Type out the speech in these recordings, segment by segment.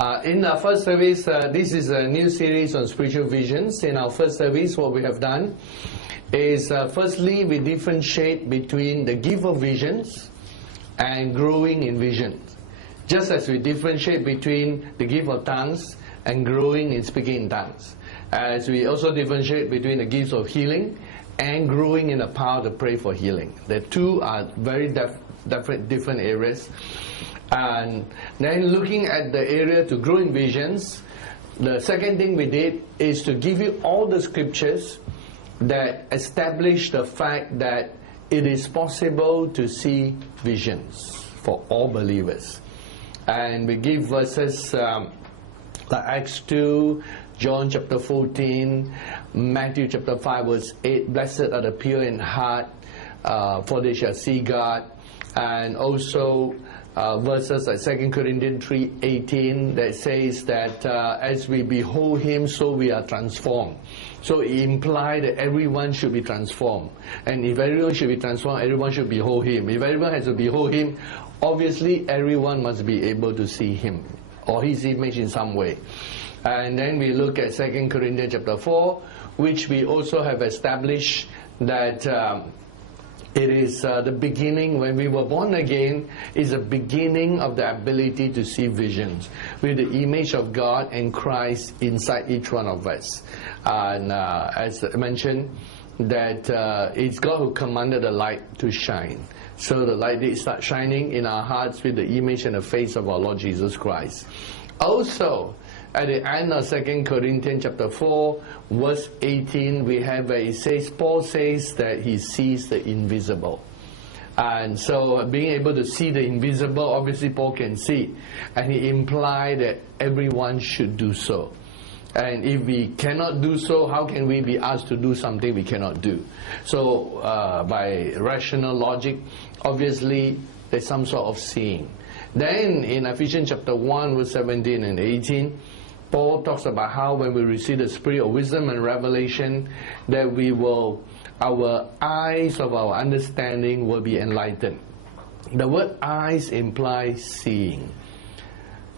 In our first service, this is a new series on spiritual visions. In our first service, what we have done is, firstly, we differentiate between the gift of visions and growing in visions. Just as we differentiate between the gift of tongues and growing in speaking in tongues. As we also differentiate between the gifts of healing and growing in the power to pray for healing. The two are very different areas. And then looking at the area to grow in visions, the second thing we did is to give you all the scriptures that establish the fact that it is possible to see visions for all believers. And we give verses like Acts 2, John chapter 14, Matthew chapter 5 verse 8, blessed are the pure in heart, for they shall see God. And also verses like 2 Corinthians 3:18 that says that as we behold Him, so we are transformed. So it implies that everyone should be transformed. And if everyone should be transformed, everyone should behold Him. If everyone has to behold Him, obviously everyone must be able to see Him or His image in some way. And then we look at 2 Corinthians chapter 4, which we also have established that it is the beginning, when we were born again, is the beginning of the ability to see visions with the image of God and Christ inside each one of us. And as I mentioned, that it's God who commanded the light to shine. So the light did start shining in our hearts with the image and the face of our Lord Jesus Christ. Also, at the end of 2 Corinthians chapter 4, verse 18, we have where it says, Paul says that he sees the invisible. And so being able to see the invisible, obviously Paul can see. And he implied that everyone should do so. And if we cannot do so, how can we be asked to do something we cannot do? So by rational logic, obviously there's some sort of seeing. Then in Ephesians chapter 1 verse 17 and 18, Paul talks about how when we receive the spirit of wisdom and revelation, that our eyes of our understanding will be enlightened. The word eyes implies seeing.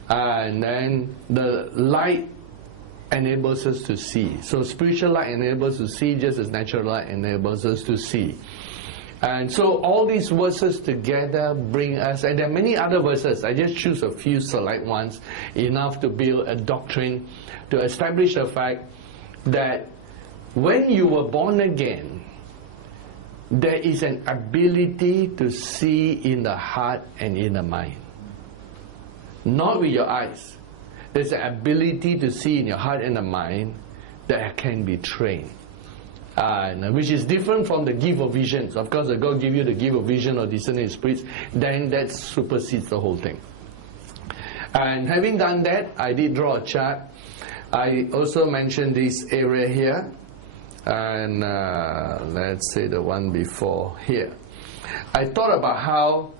And then the light enables us to see. So spiritual light enables us to see just as natural light enables us to see. And so all these verses together bring us, and there are many other verses, I just choose a few select ones, enough to build a doctrine to establish the fact that when you were born again, there is an ability to see in the heart and in the mind. Not with your eyes. There's an ability to see in your heart and the mind that can be trained. Which is different from the gift of visions. Of course, if God give you the gift of vision or discerning spirits, then that supersedes the whole thing. And having done that, I did draw a chart. I also mentioned this area here. And let's say the one before here. I thought about how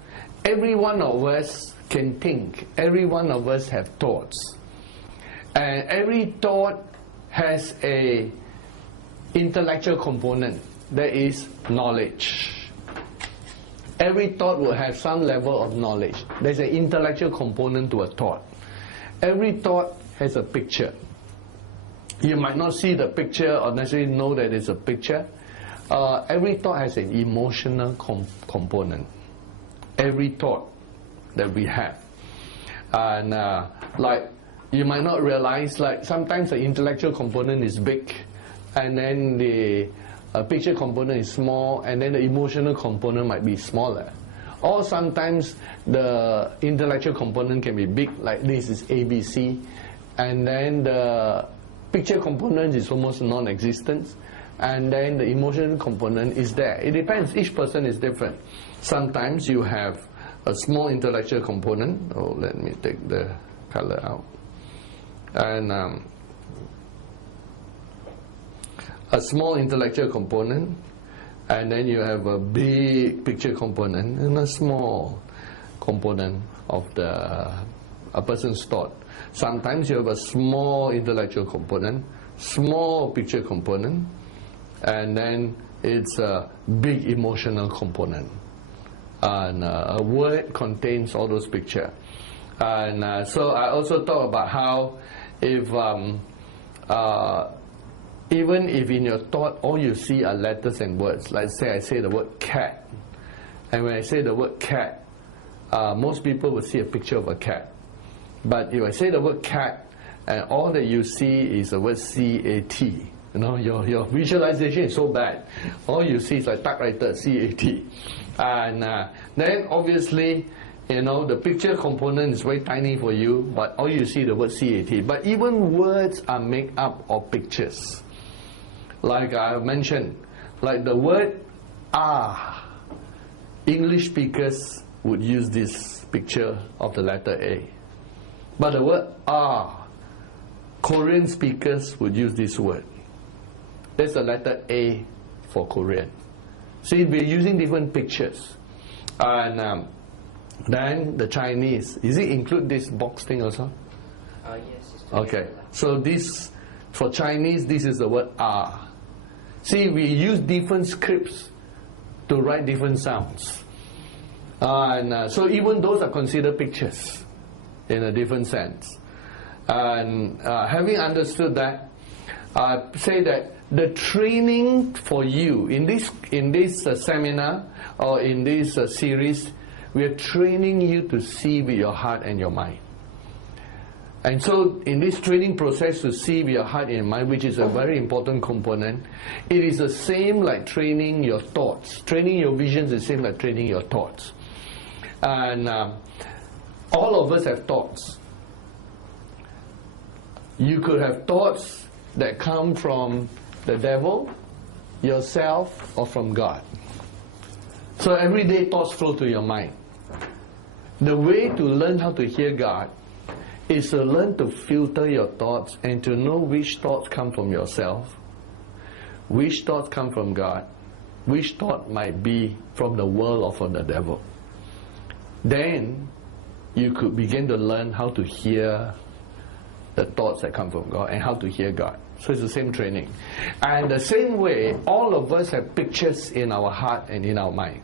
every one of us can think. Every one of us have thoughts. And every thought has a intellectual component, that is knowledge. Every thought will have some level of knowledge. There's an intellectual component to a thought. Every thought has a picture. You might not see the picture or necessarily know that it's a picture. Every thought has an emotional component. Every thought that we have. And like you might not realize, like sometimes the intellectual component is big, and then the picture component is small, and then the emotional component might be smaller. Or sometimes the intellectual component can be big, like this is ABC, and then the picture component is almost non-existent, and then the emotional component is there. It depends, each person is different. Sometimes you have a small intellectual component. Oh, let me take the color out. And a small intellectual component, and then you have a big picture component and a small component of a person's thought. Sometimes you have a small intellectual component, small picture component, and then it's a big emotional component. And a word contains all those pictures. And so I also talk about how if even if in your thought all you see are letters and words, like say I say the word cat, and when I say the word cat, most people will see a picture of a cat. But if I say the word cat, and all that you see is the word C-A-T, you know, your visualization is so bad. All you see is like typewriter, C-A-T. And then obviously, you know, the picture component is very tiny for you, but all you see the word C-A-T. But even words are made up of pictures. Like I mentioned, like the word ah, English speakers would use this picture of the letter A. But the word ah, Korean speakers would use this word. There's the letter A for Korean. See, we're using different pictures. And then the Chinese, is it include this box thing also? Yes. Okay, so this, for Chinese, this is the word ah. See, we use different scripts to write different sounds. So even those are considered pictures in a different sense. And having understood that, I say that the training for you in this seminar or in this series, we are training you to see with your heart and your mind. And so in this training process to see with your heart and mind, which is a very important component, it is the same like training your thoughts. Training your visions is the same like training your thoughts. And all of us have thoughts. You could have thoughts that come from the devil, yourself, or from God. So every day thoughts flow to your mind. The way to learn how to hear God is to learn to filter your thoughts and to know which thoughts come from yourself, which thoughts come from God, which thought might be from the world or from the devil. Then you could begin to learn how to hear the thoughts that come from God and how to hear God. So it's the same training. And the same way, all of us have pictures in our heart and in our mind.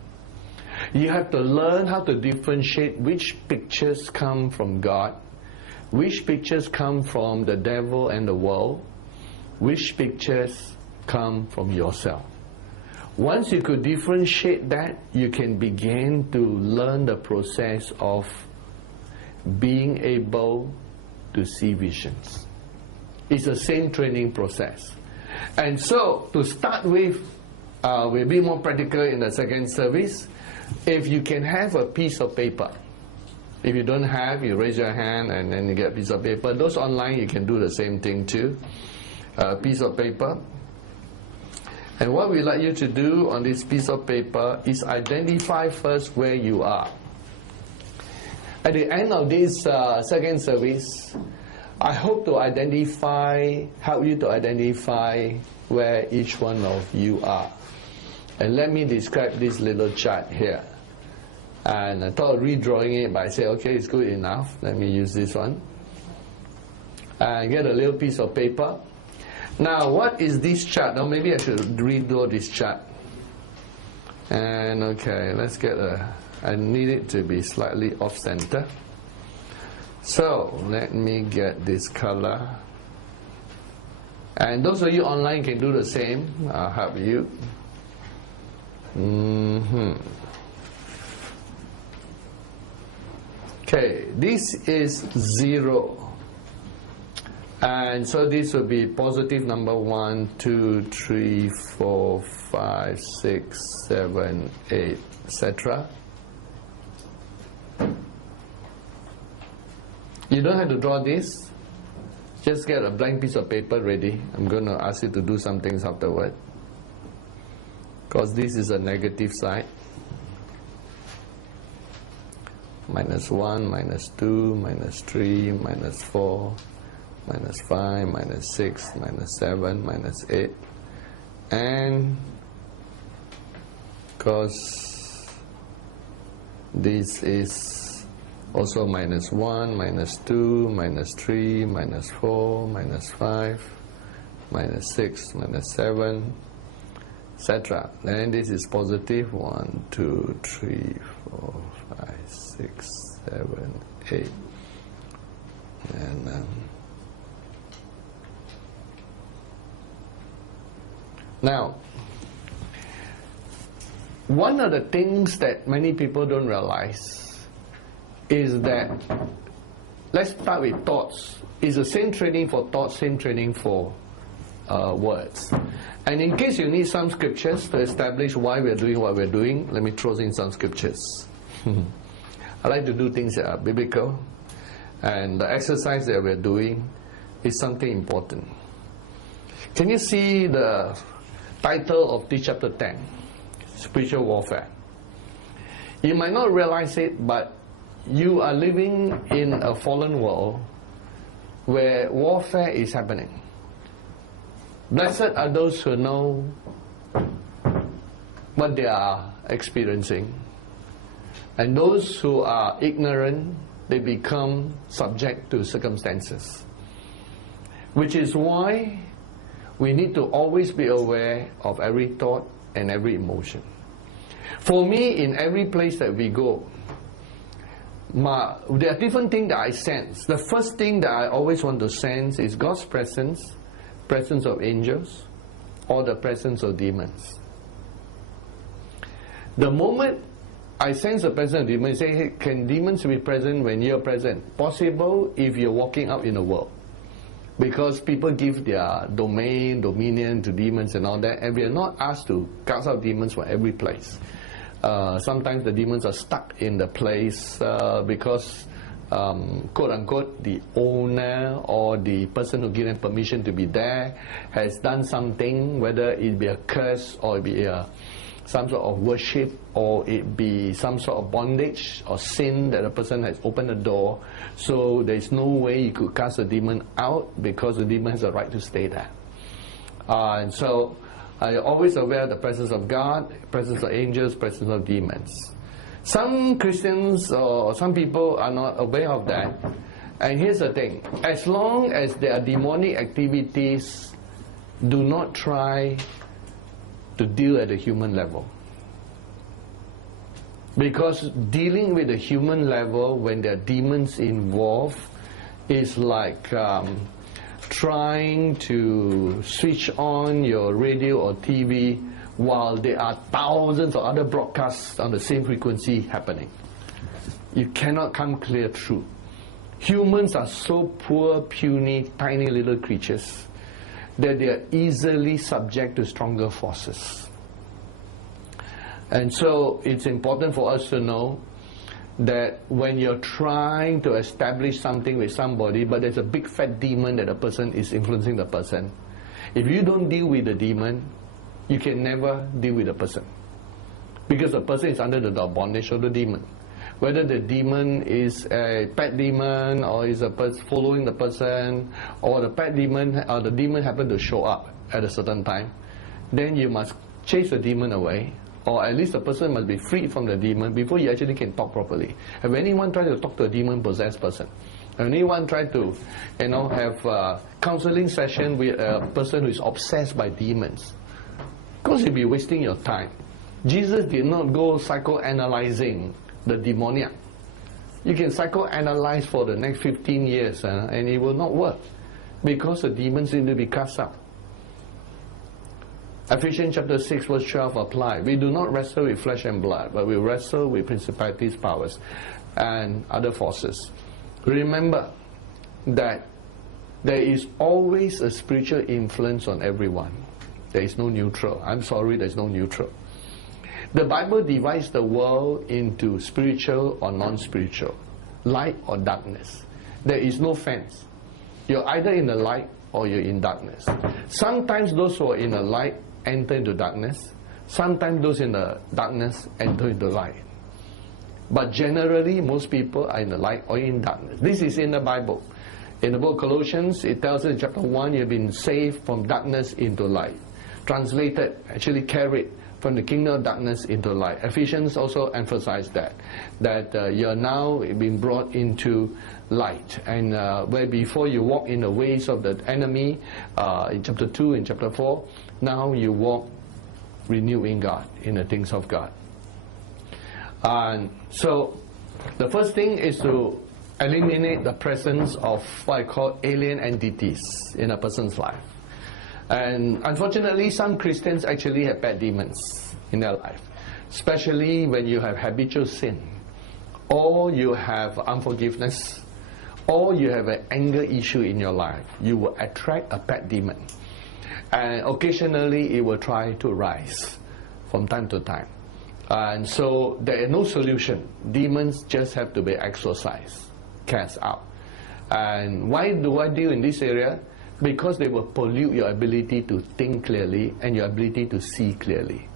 You have to learn how to differentiate which pictures come from God, which pictures come from the devil and the world, which pictures come from yourself. Once you could differentiate that, you can begin to learn the process of being able to see visions. It's the same training process. And so, to start with, we'll be more practical in the second service. If you can have a piece of paper, if you don't have, you raise your hand and then you get a piece of paper. Those online, you can do the same thing too. A piece of paper. And what we'd like you to do on this piece of paper is identify first where you are. At the end of this second service, I hope to help you to identify where each one of you are. And let me describe this little chart here. And I thought of redrawing it, but I said, okay, it's good enough. Let me use this one. And get a little piece of paper. Now, what is this chart? Now, maybe I should redraw this chart. And okay, let's get I need it to be slightly off-center. So, let me get this color. And those of you online can do the same. I'll help you. Okay, this is 0. And so this will be positive number 1, 2, 3, 4, 5, 6, 7, 8, etc. You don't have to draw this. Just get a blank piece of paper ready. I'm going to ask you to do some things afterward, because this is a negative side. -1, -2, -3, -4, -5, -6, -7, -8. And because this is also -1, -2, -3, -4, -5, -6, -7, etc. Then this is positive 1, 2, 3, 4, 5, 6, 7, 8. And now, one of the things that many people don't realize is that, let's start with thoughts. It's the same training for thoughts, same training for words. And in case you need some scriptures to establish why we're doing what we're doing, let me throw in some scriptures. I like to do things that are biblical, and the exercise that we're doing is something important. Can you see the title of this chapter 10? Spiritual warfare. You might not realize it, but you are living in a fallen world where warfare is happening. Blessed are those who know what they are experiencing, and those who are ignorant, they become subject to circumstances. Which is why we need to always be aware of every thought and every emotion. For me, in every place that we go, there are different things that I sense. The first thing that I always want to sense is God's presence, presence of angels, or the presence of demons. The moment I sense the presence of demons, I say, hey, can demons be present when you're present? Possible if you're walking out in the world. Because people give their dominion to demons and all that, and we are not asked to cast out demons from every place. Sometimes the demons are stuck in the place because, quote unquote, the owner or the person who gives them permission to be there has done something, whether it be a curse or it be some sort of worship, or it be some sort of bondage or sin that a person has opened the door. So there's no way you could cast a demon out because the demon has a right to stay there. And so I'm always aware of the presence of God, presence of angels, presence of demons. Some Christians or some people are not aware of that. And here's the thing. As long as there are demonic activities, do not try to deal at the human level. Because dealing with the human level when there are demons involved is like trying to switch on your radio or TV while there are thousands of other broadcasts on the same frequency happening. You cannot come clear through. Humans are so poor, puny, tiny little creatures that they are easily subject to stronger forces. And so it's important for us to know that when you're trying to establish something with somebody, but there's a big fat demon that a person is influencing the person, if you don't deal with the demon, you can never deal with the person. Because the person is under the bondage of the demon. Whether the demon is a pet demon or is a person following the person, or the pet demon or the demon happen to show up at a certain time, then you must chase the demon away, or at least the person must be freed from the demon before you actually can talk properly. If anyone tries to talk to a demon-possessed person, if anyone tries to have a counseling session with a person who is obsessed by demons, of course you'll be wasting your time. Jesus did not go psychoanalyzing the demoniac. You can psychoanalyze for the next 15 years and it will not work, because the demons need to be cast out. Ephesians chapter 6 verse 12 apply. We do not wrestle with flesh and blood, but we wrestle with principalities, powers, and other forces. Remember that there is always a spiritual influence on everyone. There is no neutral. I'm sorry, there's no neutral. The Bible divides the world into spiritual or non-spiritual, light or darkness. There is no fence. You're either in the light or you're in darkness. Sometimes those who are in the light enter into darkness. Sometimes those in the darkness enter into light. But generally, most people are in the light or in darkness. This is in the Bible. In the book of Colossians, it tells us in chapter 1, you've been saved from darkness into light. Translated, actually carried from the kingdom of darkness into light. Ephesians also emphasized that you're now being brought into light. And where before you walk in the ways of the enemy, in chapter 2, in chapter 4, now you walk renewing God in the things of God. And so the first thing is to eliminate the presence of what I call alien entities in a person's life. And unfortunately, some Christians actually have bad demons in their life, especially when you have habitual sin, or you have unforgiveness, or you have an anger issue in your life. You will attract a bad demon. And occasionally it will try to rise from time to time. And so there is no solution. Demons just have to be exorcised, cast out. And why do I deal in this area? Because they will pollute your ability to think clearly and your ability to see clearly.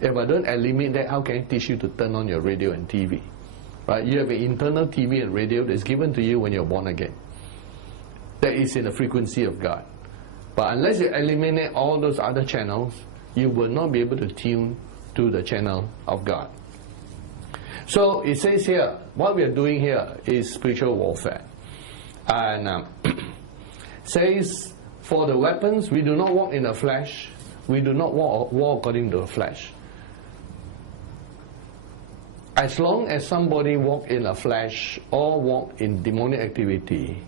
If I don't eliminate that, how can I teach you to turn on your radio and TV? Right? You have an internal TV and radio that's given to you when you're born again. That is in the frequency of God. But unless you eliminate all those other channels, you will not be able to tune to the channel of God. So it says here, what we are doing here is spiritual warfare. And says, for the weapons, we do not walk in the flesh. We do not war according to the flesh. As long as somebody walk in the flesh or walk in demonic activity,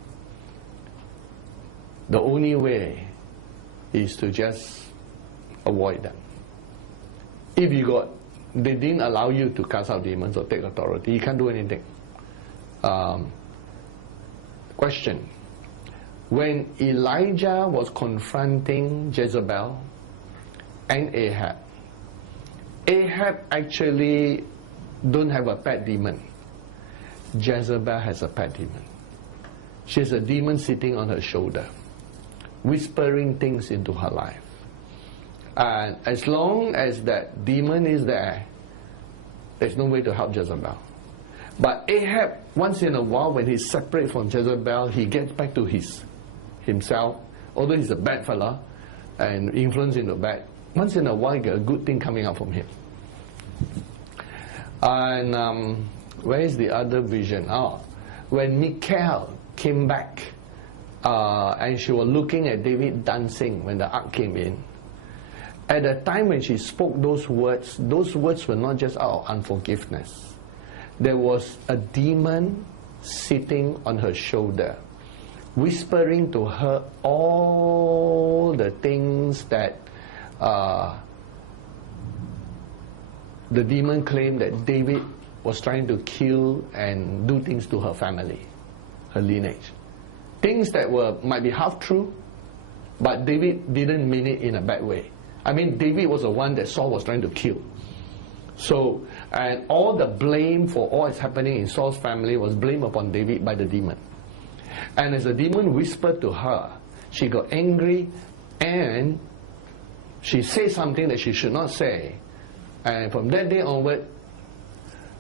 the only way is to just avoid them. If they didn't allow you to cast out demons or take authority, you can't do anything. Question. When Elijah was confronting Jezebel and Ahab actually don't have a bad demon. Jezebel has a bad demon. She has a demon sitting on her shoulder, whispering things into her life. And as long as that demon is there, there's no way to help Jezebel. But Ahab, once in a while, when he's separate from Jezebel, he gets back to himself. Although he's a bad fella and influenced into bad, once in a while, you get a good thing coming out from him. And where is the other vision? When Michal came back and she was looking at David dancing when the ark came in, at the time when she spoke those words were not just out of unforgiveness. There was a demon sitting on her shoulder, whispering to her all the things that the demon claimed that David was trying to kill and do things to her family, her lineage. Things that might be half true, but David didn't mean it in a bad way. I mean, David was the one that Saul was trying to kill. So, and all the blame for all that's happening in Saul's family was blamed upon David by the demon. And as the demon whispered to her, she got angry and she said something that she should not say. And from that day onward,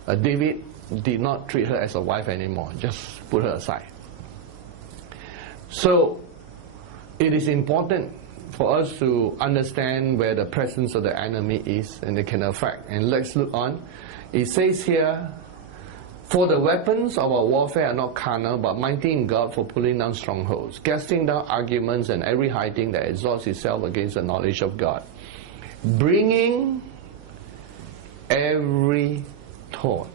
David did not treat her as a wife anymore, just put her aside. So, it is important for us to understand where the presence of the enemy is and it can affect. And let's look on. It says here, for the weapons of our warfare are not carnal, but mighty in God for pulling down strongholds, casting down arguments and every high thing that exalts itself against the knowledge of God, bringing every thought.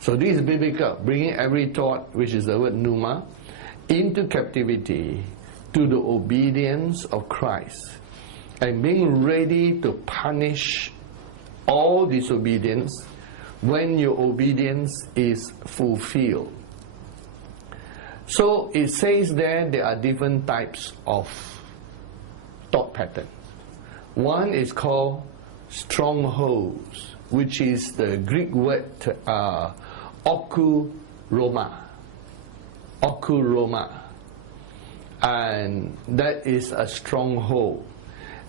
So this is biblical, bringing every thought, which is the word pneuma, into captivity to the obedience of Christ, and being ready to punish all disobedience when your obedience is fulfilled. So it says there are different types of thought patterns. One is called strongholds, which is the Greek word okuroma. Okuroma. And that is a stronghold.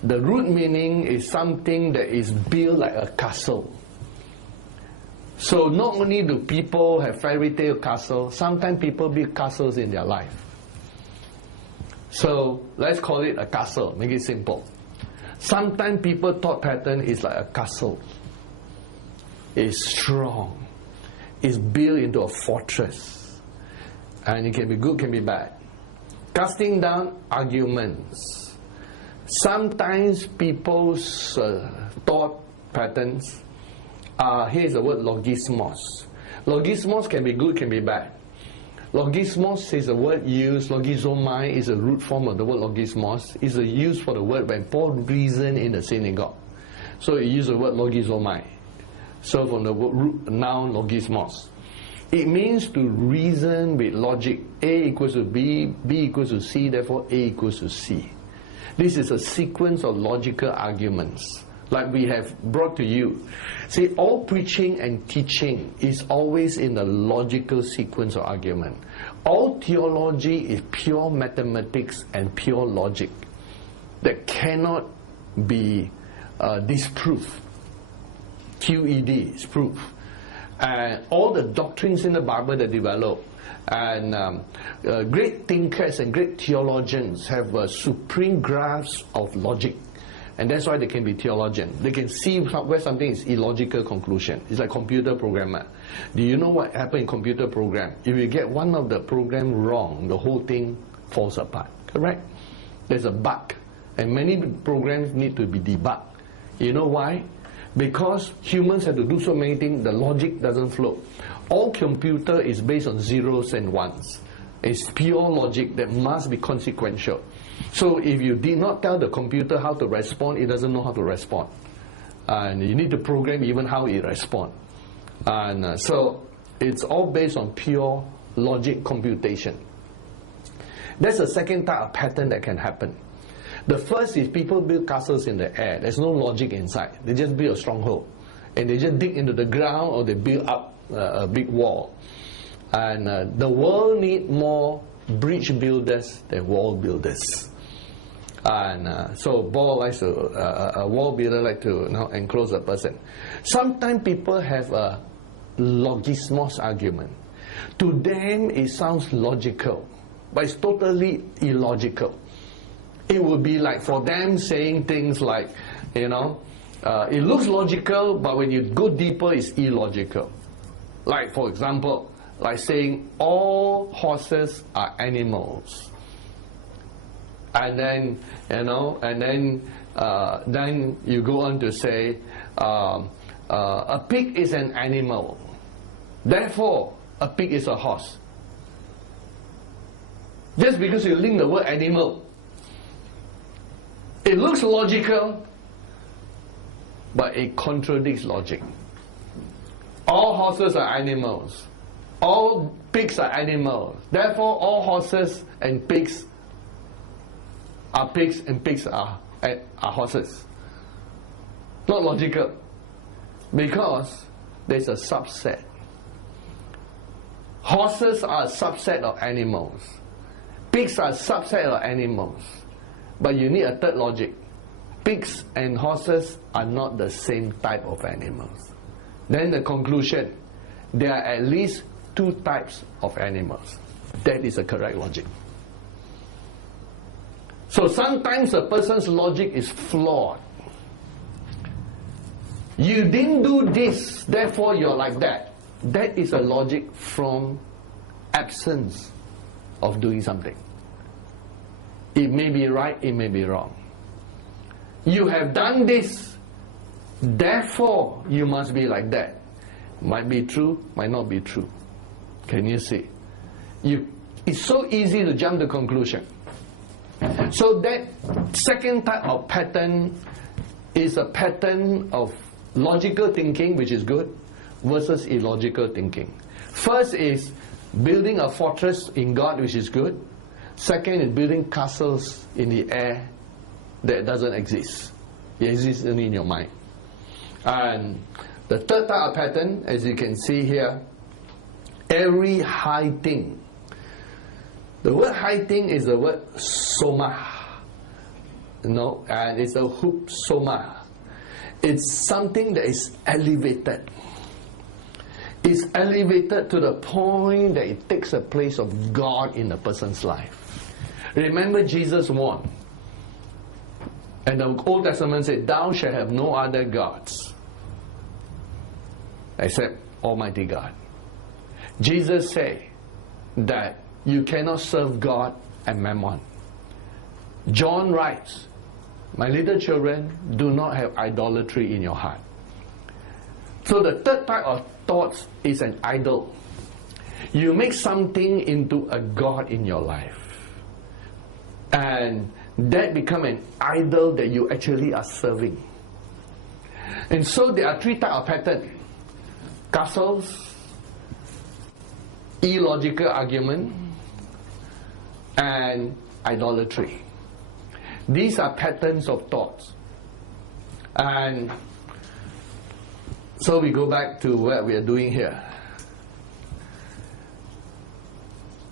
The root meaning is something that is built like a castle. So not only do people have fairy tale castles, sometimes people build castles in their life. So let's call it a castle, make it simple. Sometimes people thought pattern is like a castle. It's strong. It's built into a fortress. And it can be good, can be bad. Casting down arguments. Sometimes people's thought patterns are, here's the word logismos. Logismos can be good, can be bad. Logismos is a word used, logizomai is a root form of the word logismos, is a use for the word when Paul reasoned in the synagogue. So he used the word logizomai. So from the root noun logismos. It means to reason with logic. A equals to B, B equals to C, therefore A equals to C. This is a sequence of logical arguments, like we have brought to you. See, all preaching and teaching is always in the logical sequence of argument. All theology is pure mathematics and pure logic that cannot be disproved. QED is proof. And all the doctrines in the Bible that develop, and great thinkers and great theologians have a supreme grasp of logic. And that's why they can be theologians. They can see where something is illogical conclusion. It's like computer programmer. Do you know what happens in computer program? If you get one of the program wrong, the whole thing falls apart. Correct? There's a bug. And many programs need to be debugged. You know why? Because humans have to do so many things, the logic doesn't flow. All computer is based on zeros and ones. It's pure logic that must be consequential. So if you did not tell the computer how to respond, it doesn't know how to respond. And you need to program even how it responds. And so it's all based on pure logic computation. That's the second type of pattern that can happen. The first is people build castles in the air. There's no logic inside. They just build a stronghold. And they just dig into the ground, or they build up a big wall. And the world needs more bridge builders than wall builders. And so Paul likes to, a wall builder like to enclose a person. Sometimes people have a logismos argument. To them it sounds logical, but it's totally illogical. It would be like for them saying things like, it looks logical, but when you go deeper, it's illogical. Like, for example, like saying all horses are animals. And then, then you go on to say, a pig is an animal. Therefore, a pig is a horse. Just because you link the word animal. It looks logical, but it contradicts logic. All horses are animals. All pigs are animals. Therefore, all horses and pigs are pigs, and pigs are horses. Not logical. Because there's a subset. Horses are a subset of animals. Pigs are a subset of animals. But you need a third logic. Pigs and horses are not the same type of animals. Then the conclusion, there are at least two types of animals. That is a correct logic. So sometimes a person's logic is flawed. You didn't do this, therefore you're like that. That is a logic from absence of doing something. It may be right, it may be wrong. You have done this, therefore you must be like that. Might be true, might not be true. Can you see? It's so easy to jump to conclusion. So that second type of pattern is a pattern of logical thinking, which is good, versus illogical thinking. First is building a fortress in God, which is good. Second is building castles in the air that doesn't exist. It exists only in your mind. And the third type of pattern, as you can see here, every high thing. The word high thing is the word soma. And it's a hoop soma. It's something that is elevated. It's elevated to the point that it takes the place of God in a person's life. Remember, Jesus warned. And the Old Testament said, "Thou shalt have no other gods except Almighty God." Jesus said that you cannot serve God and mammon. John writes, "My little children, do not have idolatry in your heart." So the third type of thoughts is an idol. You make something into a god in your life. And that become an idol that you actually are serving. And so there are three types of pattern. Castles, illogical argument, and idolatry. These are patterns of thoughts. And so we go back to what we are doing here.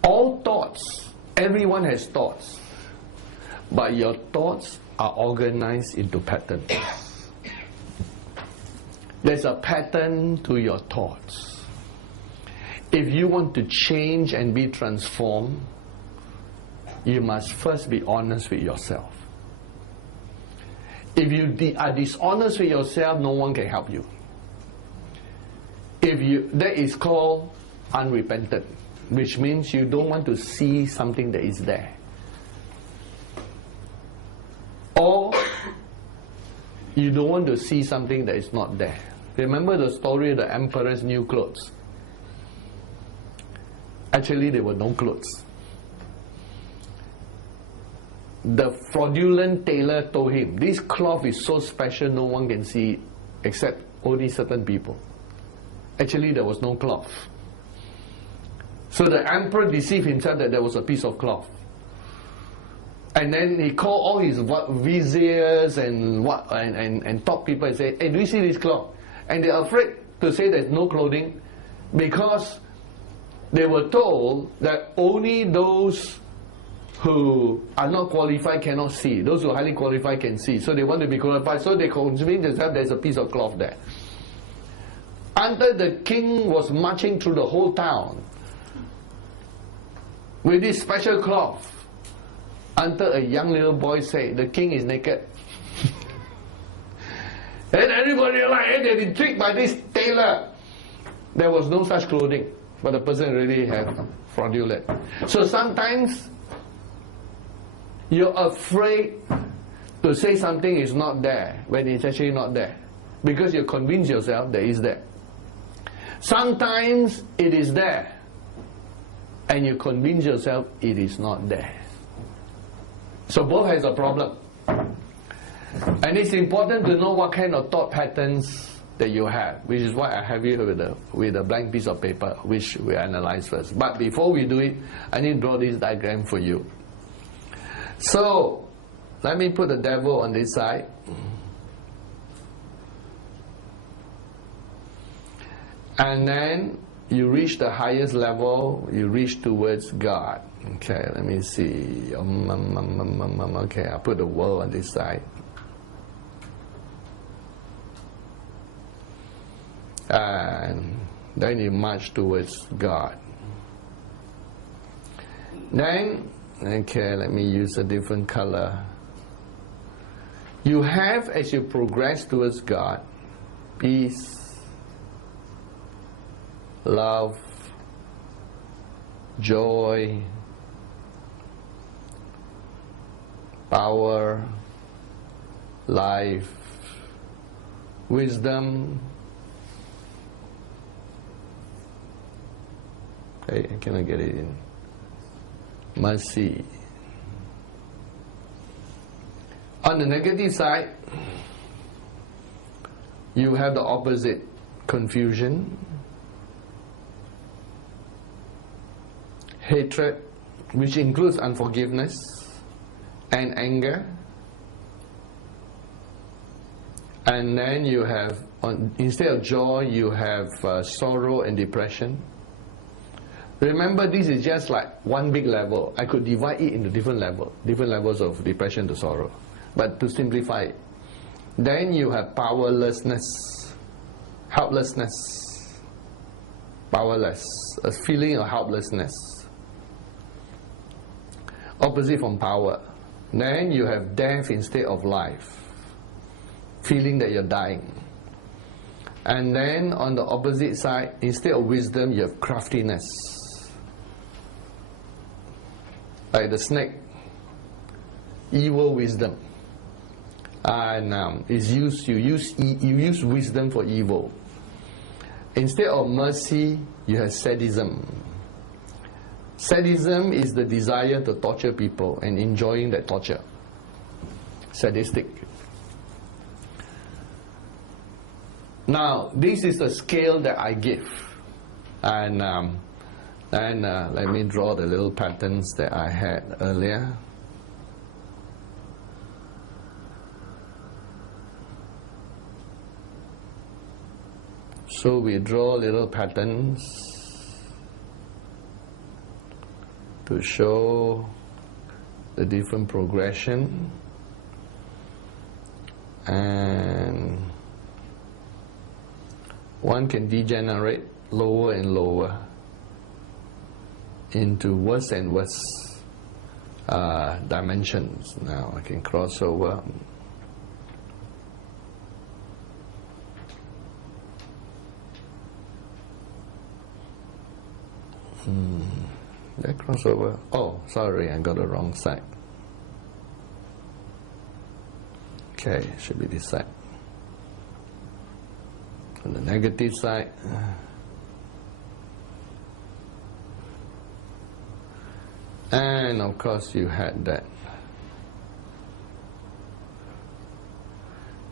All thoughts, everyone has thoughts, but your thoughts are organized into patterns. There's a pattern to your thoughts. If you want to change and be transformed, you must first be honest with yourself. If you are dishonest with yourself, no one can help you. That is called unrepentant, which means you don't want to see something that is there. Or you don't want to see something that is not there. Remember the story of the emperor's new clothes? Actually, there were no clothes. The fraudulent tailor told him, this cloth is so special no one can see it except only certain people. Actually, there was no cloth. So the emperor deceived himself that there was a piece of cloth. And then he called all his viziers and top people and said, hey, do you see this cloth? And they're afraid to say there's no clothing because they were told that only those who are not qualified cannot see. Those who are highly qualified can see. So they want to be qualified. So they convinced themselves there's a piece of cloth there. Until the king was marching through the whole town with this special cloth, until a young little boy said, the king is naked. And everybody like, hey, they've been tricked by this tailor. There was no such clothing, but the person really had fraudulent. So sometimes you're afraid to say something is not there when it's actually not there, because you convince yourself that it's there. Sometimes it is there and you convince yourself it is not there. So both has a problem. And it's important to know what kind of thought patterns that you have, which is why I have you with a blank piece of paper, which we analyze first. But before we do it, I need to draw this diagram for you. So, let me put the devil on this side. And then you reach the highest level, you reach towards God. Okay, let me see. Okay, I'll put the world on this side. And then you march towards God. Then, okay, let me use a different color. You have, as you progress towards God, peace, love, joy, power, life, wisdom. Hey, I cannot get it in. Mercy. On the negative side, you have the opposite: confusion, hatred, which includes unforgiveness and anger. And then you have, instead of joy, you have sorrow and depression. Remember, this is just like one big level. I could divide it into different levels of depression to sorrow. But to simplify it, then you have powerlessness, helplessness, powerless, a feeling of helplessness, opposite from power. Then you have death instead of life, feeling that you're dying. And then on the opposite side, instead of wisdom, you have craftiness. Like the snake, evil wisdom. And you use wisdom for evil. Instead of mercy, you have sadism. Sadism is the desire to torture people and enjoying that torture. Sadistic. Now, this is the scale that I give. And let me draw the little patterns that I had earlier. So we draw little patterns to show the different progression, and one can degenerate lower and lower into worse and worse dimensions. Now I can cross over. That crossover. Oh, sorry, I got the wrong side. Okay, should be this side. On the negative side. And of course you had that.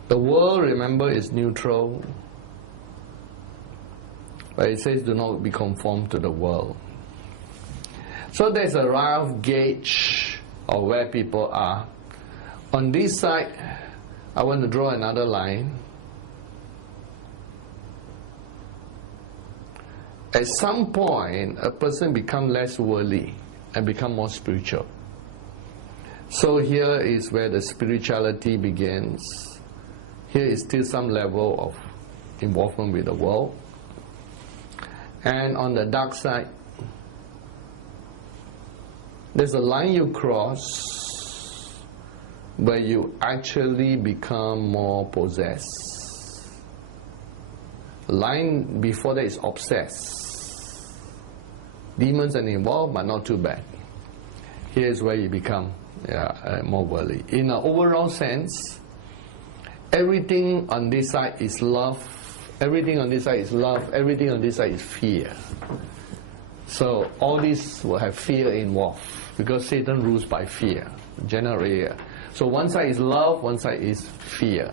The world, remember, is neutral. But it says do not be conformed to the world. So there's a rough gauge of where people are. On this side, I want to draw another line. At some point, a person becomes less worldly and become more spiritual. So here is where the spirituality begins. Here is still some level of involvement with the world. And on the dark side, there's a line you cross where you actually become more possessed. Line before that is obsessed. Demons are involved, but not too bad. Here's where you become more worldly. In an overall sense, everything on this side is love. Everything on this side is love. Everything on this side is fear. So all this will have fear involved, because Satan rules by fear, general area. So one side is love, one side is fear.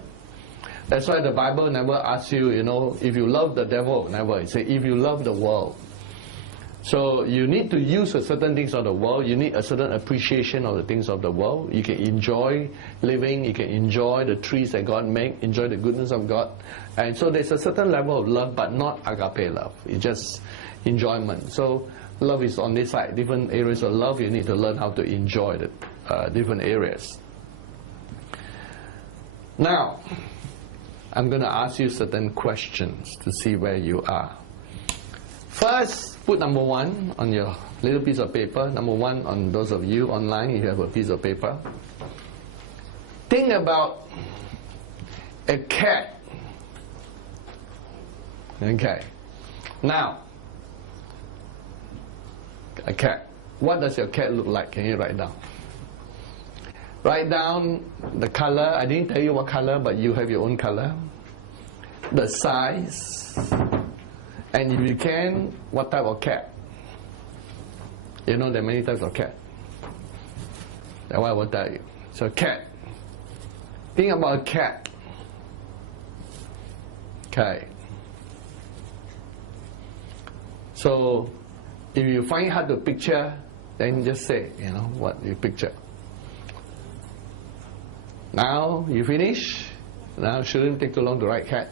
That's why the Bible never asks you, if you love the devil, never. It says, if you love the world. So you need to use certain things of the world. You need a certain appreciation of the things of the world. You can enjoy living. You can enjoy the trees that God made. Enjoy the goodness of God. And so there's a certain level of love, but not agape love. It's just enjoyment. So love is on this side. Different areas of love, you need to learn how to enjoy the different areas. Now, I'm going to ask you certain questions to see where you are. First, put number 1 on your little piece of paper. Number 1 on those of you online, you have a piece of paper. Think about a cat. Okay. Now, a cat. What does your cat look like? Can you write down? Write down the color. I didn't tell you what color, but you have your own color. The size. And if you can, what type of cat? You know there are many types of cat. That's why I will tell you. So cat. Think about a cat. Okay. So if you find it hard to picture, then just say, what you picture. Now you finish. Now it shouldn't take too long to write cat.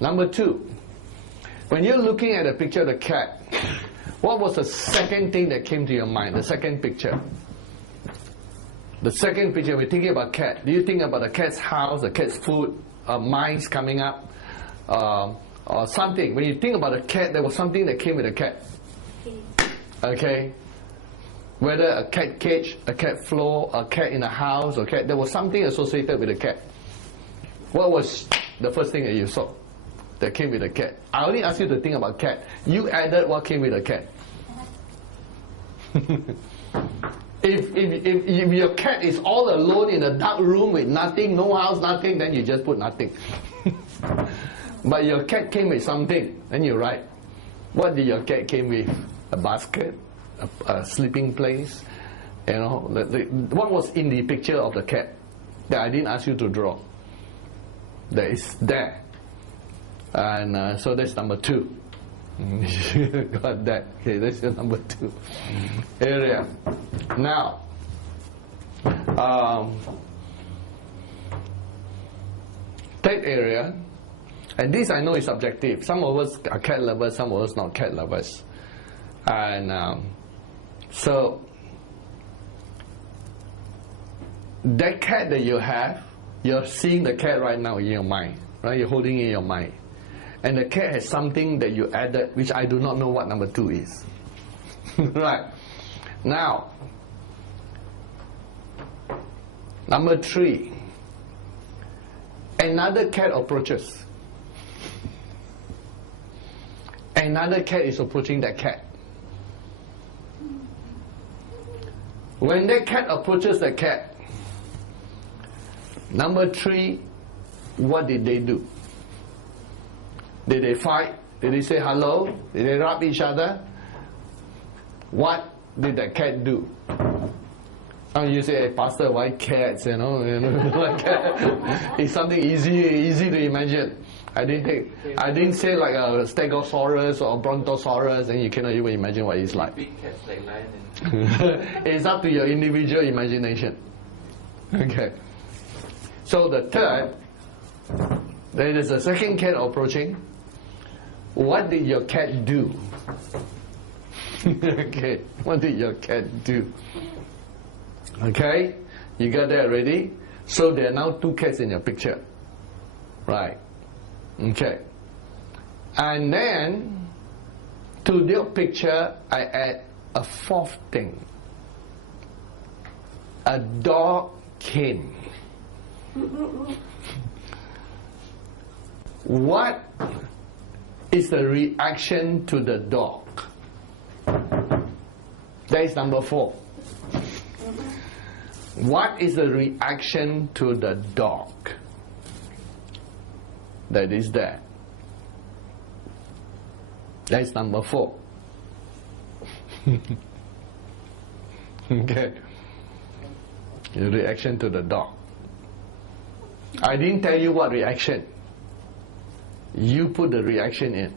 Number 2. When you're looking at a picture of the cat, what was the second thing that came to your mind? The second picture. The second picture, we're thinking about cat. Do you think about the cat's house, the cat's food, mice coming up, or something? When you think about a cat, there was something that came with a cat. Okay? Whether a cat cage, a cat floor, a cat in a house, or cat, there was something associated with a cat. What was the first thing that you saw that came with a cat? I only asked you to think about cat. You added what came with a cat. If your cat is all alone in a dark room with nothing, no house, nothing, then you just put nothing. But your cat came with something, and you write. What did your cat came with? A basket, a sleeping place. You know, what was in the picture of the cat that I didn't ask you to draw? That is there. And so that's number 2. Got that. Okay, that's your number 2 area. Now, third area, and this I know is subjective. Some of us are cat lovers, some of us not cat lovers. And so, that cat that you have, you're seeing the cat right now in your mind, right? You're holding it in your mind. And the cat has something that you added, which I do not know what number 2 is. Right. Now, number 3. Another cat approaches. Another cat is approaching that cat. When that cat approaches the cat, number 3, what did they do? Did they fight? Did they say hello? Did they rub each other? What did the cat do? You say, hey, Pastor, why cats? You know, like it's something easy to imagine. I didn't say like a Stegosaurus or Brontosaurus, and you cannot even imagine what it's like. Big cats like lion. It's up to your individual imagination. Okay. So the third, there is a second cat approaching. What did your cat do? Okay, what did your cat do? Okay, you got that ready? So there are now 2 cats in your picture. Right. Okay. And then, to your picture, I add a 4th thing. A dog came. What is the reaction to the dog? That is number 4. What is the reaction to the dog? That is there. That is number 4. Okay. The reaction to the dog. I didn't tell you what reaction. You put the reaction in.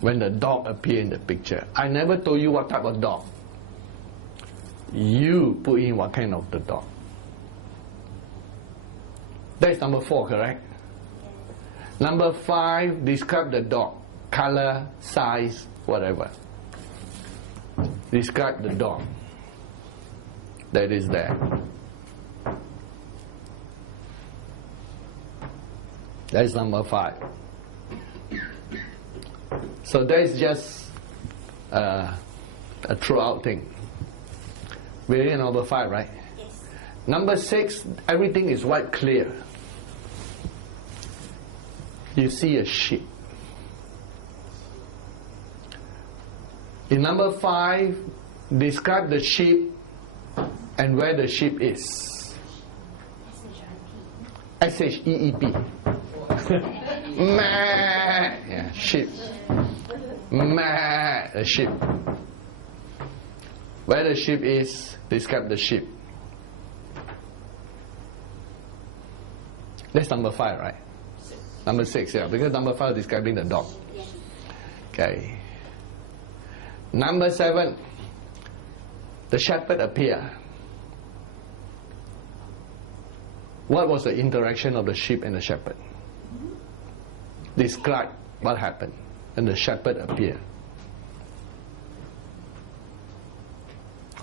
When the dog appeared in the picture. I never told you what type of dog. You put in what kind of the dog. That's number 4, correct? Number 5, describe the dog. Color, size, whatever. Describe the dog. That is there. That's number 5. So that's just a throughout thing. We're in number 5, right? Yes. Number 6, everything is white clear. You see a sheep. In number 5, describe the sheep and where the sheep is. S-H-E-E-P. Meh. Yeah, sheep. Meh, a sheep. Where the sheep is, describe the sheep. That's number 5, right? Number 6, yeah, because number 5 is describing the dog. Okay. Number 7, the shepherd appear. What was the interaction of the sheep and the shepherd? Describe what happened when the shepherd appeared.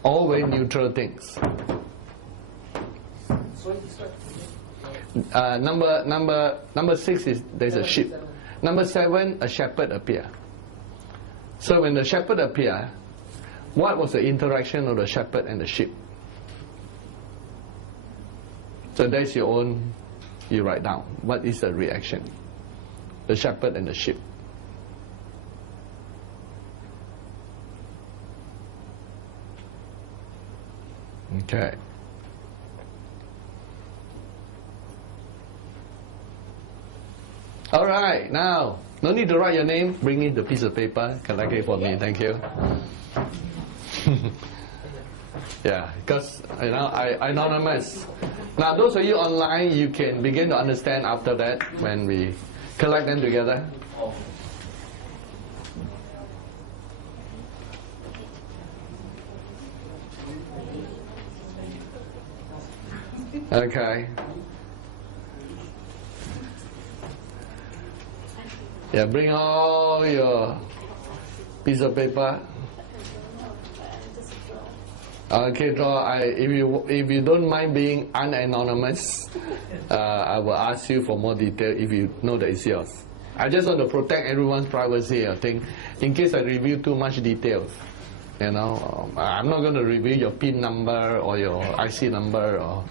All very neutral things. Number 6 is there's a sheep. Number 7, a shepherd appear. So when the shepherd appear, what was the interaction of the shepherd and the sheep? So that's your own, you write down. What is the reaction? The shepherd and the sheep. Okay. All right, now, no need to write your name. Bring in the piece of paper. Collect it for me. Thank you. Yeah, because I anonymous. Now, those of you online, you can begin to understand after that when we collect them together. Okay. Yeah, bring all your piece of paper. Okay, draw. If you don't mind being unanonymous, I will ask you for more detail if you know that it's yours. I just want to protect everyone's privacy. I think, in case I reveal too much details, I'm not going to reveal your PIN number or your IC number or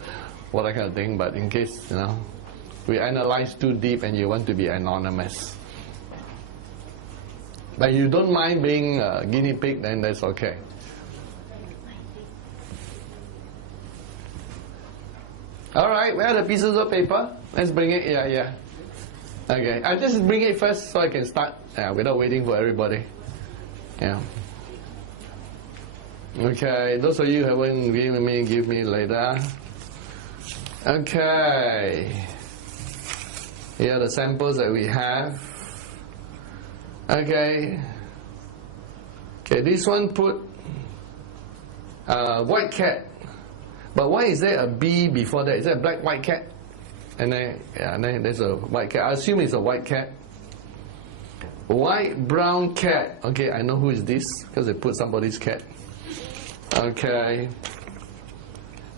what that kind of thing. But in case we analyze too deep and you want to be anonymous, but you don't mind being a guinea pig, then that's okay. All right, where are the pieces of paper? Let's bring it. Yeah. Okay, I'll just bring it first so I can start without waiting for everybody. Yeah. Okay, those of you who haven't given me, give me later. Okay. Here are the samples that we have. Okay. Okay, this one put white cat. But why is there a B before that? Is that a black white cat? And then there's a white cat. I assume it's a white cat. White brown cat. Okay, I know who is this because they put somebody's cat. Okay.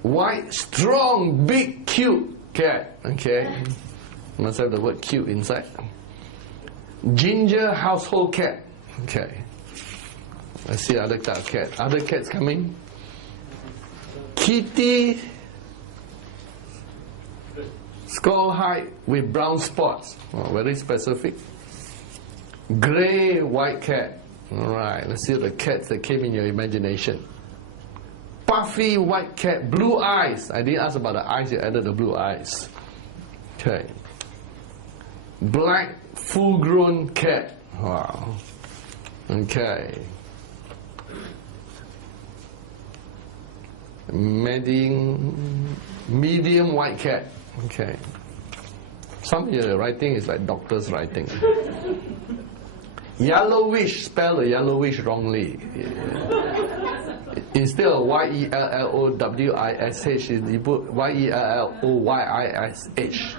White strong big cute cat. Okay. Must have the word cute inside. Ginger household cat. Okay. Let's see other type of cat. Other cats coming. Kitty skull height with brown spots. Oh, very specific. Grey white cat. Alright, let's see the cats that came in your imagination. Puffy white cat, blue eyes. I didn't ask about the eyes, you added the blue eyes. Okay. Black full grown cat. Wow. Okay. Medium white cat. Okay. Some of your writing is like doctor's writing. Yellowish, spell the yellowish wrongly. Instead of YELLOWISH, you put YELLOYISH.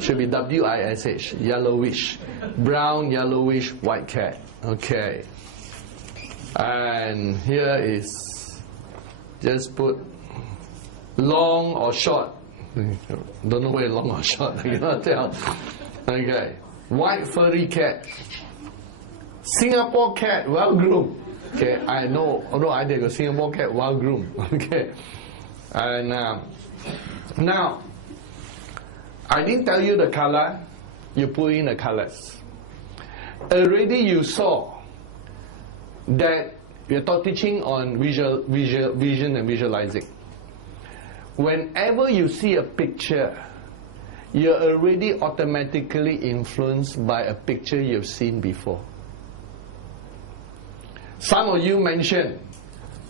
Should be WISH. Yellowish. Brown, yellowish, white cat. Okay. And here is, just put long or short. Don't know where long or short, I cannot tell. Okay. White furry cat. Singapore cat, well groomed. Okay, I know, no idea, because Singapore cat, well groomed. Okay. And now, I didn't tell you the color, you put in the colors. Already you saw that we're teaching on vision and visualizing. Whenever you see a picture, you're already automatically influenced by a picture you've seen before. Some of you mentioned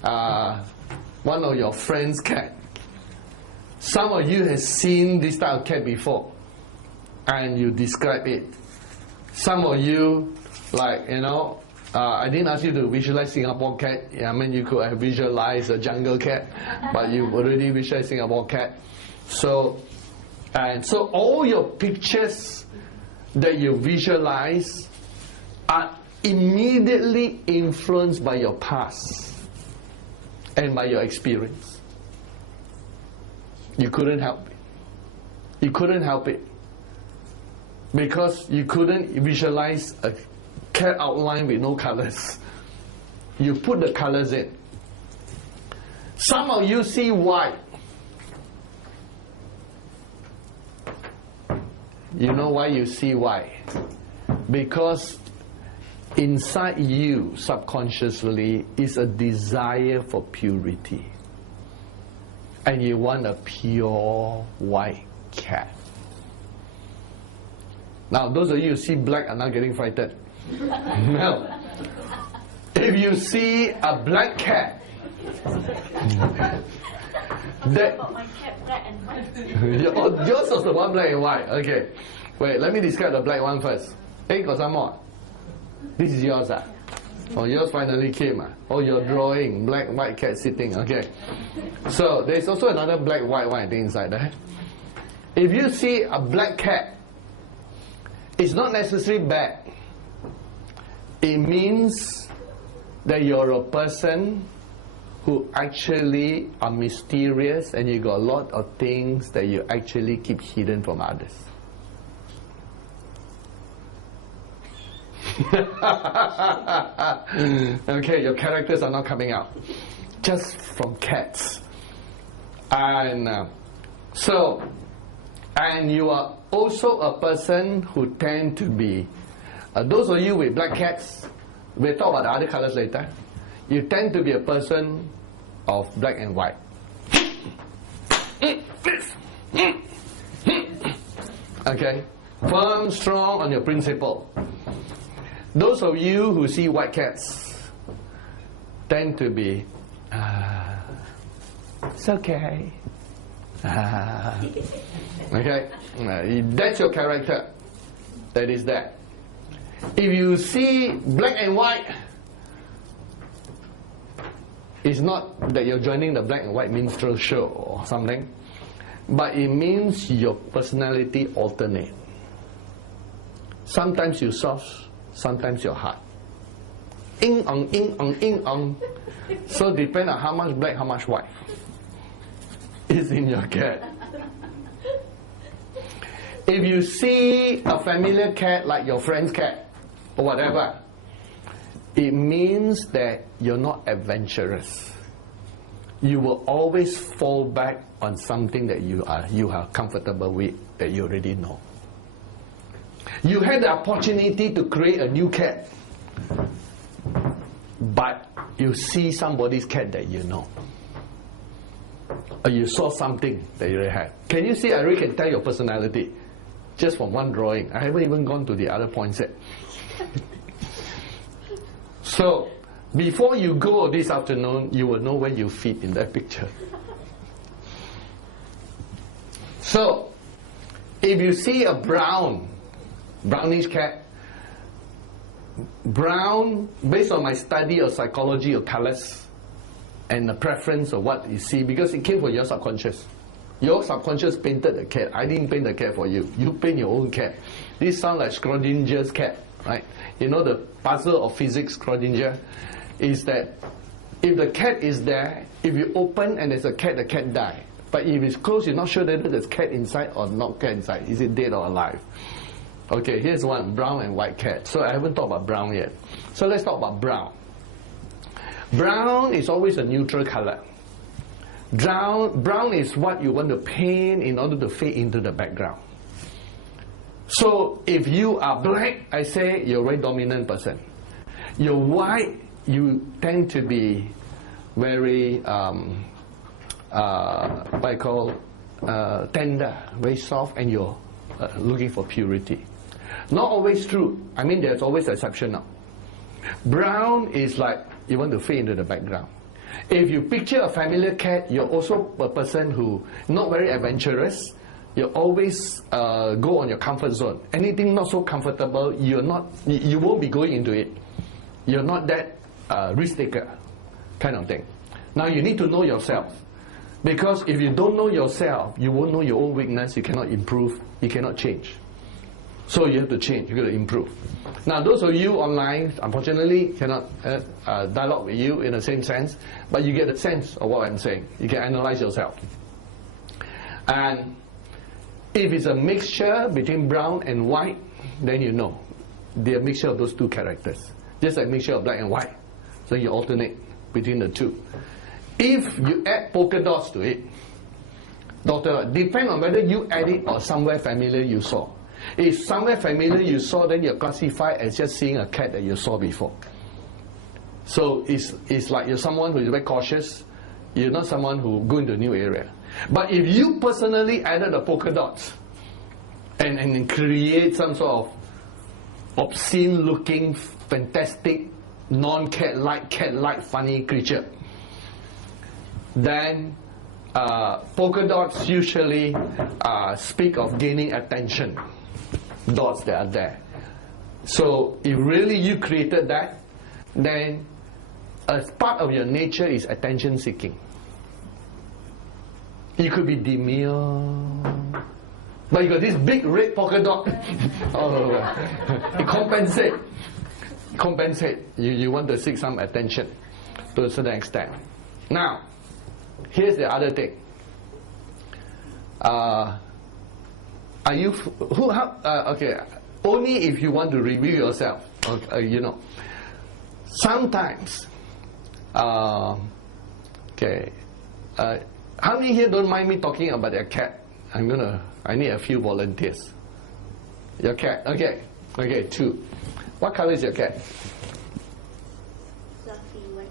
one of your friend's cat. Some of you have seen this type of cat before, and you describe it. Some of you, I didn't ask you to visualize Singapore cat. I mean, you could have visualized a jungle cat, but you already visualized Singapore cat. So all your pictures that you visualize are immediately influenced by your past and by your experience. You couldn't help it. You couldn't help it. Because you couldn't visualize a cat outline with no colors. You put the colors in. Some of you see white. You know why you see white? Because inside you, subconsciously, is a desire for purity. And you want a pure white cat. Now, those of you who see black are now getting frightened. Now, if you see a black cat, that my cat black and white. yours was the one black and white. Okay, wait. Let me describe the black one first. Hey, got some more. This is yours, ah. Oh, yours finally came, ah. Oh, your drawing, black white cat sitting. Okay. So there's also another black white one I think inside there. If you see a black cat, it's not necessarily bad. It means that you're a person who actually are mysterious and you got a lot of things that you actually keep hidden from others. Okay, your characters are not coming out just from cats. And and you are also a person who tend to be those of you with black cats, we'll talk about the other colors later. You tend to be a person of black and white. Okay? Firm, strong on your principle. Those of you who see white cats tend to be it's okay. Okay? That's your character. That is that. If you see black and white, it's not that you're joining the black and white minstrel show or something, but it means your personality alternate. Sometimes you're soft, sometimes you're hard. Ing ong. So depend on how much black, how much white is in your cat. If you see a familiar cat like your friend's cat or whatever, it means that you're not adventurous. You will always fall back on something that you are comfortable with, that you already know. You had the opportunity to create a new cat, but you see somebody's cat that you know, or you saw something that you already had. Can you see? I really can tell your personality just from one drawing. I haven't even gone to the other points yet. So, before you go this afternoon, you will know where you fit in that picture. So, if you see a brownish cat, brown, based on my study of psychology of colors and the preference of what you see, because it came from your subconscious. Your subconscious painted the cat. I didn't paint the cat for you. You paint your own cat. This sounds like Schrodinger's cat, right? You know the puzzle of physics, Schrodinger, is that if the cat is there, if you open and there's a cat, the cat die. But if it's closed, you're not sure whether there's cat inside or not cat inside. Is it dead or alive? Okay, here's one, brown and white cat. So I haven't talked about brown yet. So let's talk about brown. Brown is always a neutral color. Brown is what you want to paint in order to fit into the background. So if you are black, I say you're a very dominant person. You're white, you tend to be very tender, very soft, and you're looking for purity. Not always true. I mean, there's always exception now. Brown is like you want to fit into the background. If you picture a familiar cat, you're also a person who not very adventurous. You always go on your comfort zone. Anything not so comfortable, you won't be going into it. You're not that risk taker kind of thing. Now you need to know yourself, because if you don't know yourself, you won't know your own weakness. You cannot improve. You cannot change. So you have to change. You got to improve. Now those of you online, unfortunately, cannot dialogue with you in the same sense, but you get a sense of what I'm saying. You can analyze yourself. And if it's a mixture between brown and white, then you know they're a mixture of those two characters, just like a mixture of black and white. So you alternate between the two. If you add polka dots to it, depend on whether you add it or somewhere familiar you saw. If somewhere familiar you saw, then you're classified as just seeing a cat that you saw before. So it's like you're someone who is very cautious. You're not someone who go into a new area. But if you personally added the polka dots, and create some sort of obscene looking, fantastic, non-cat-like funny creature, then polka dots usually speak of gaining attention. Dots that are there. So if really you created that, then a part of your nature is attention seeking. You could be demure, but you got this big red polka dot all over. It compensate. You want to seek some attention to a certain extent. Now, here's the other thing. Are you okay? Only if you want to review yourself. Sometimes. Okay. How many here don't mind me talking about their cat? I need a few volunteers. Your cat. Okay. 2. What color is your cat? Fluffy white.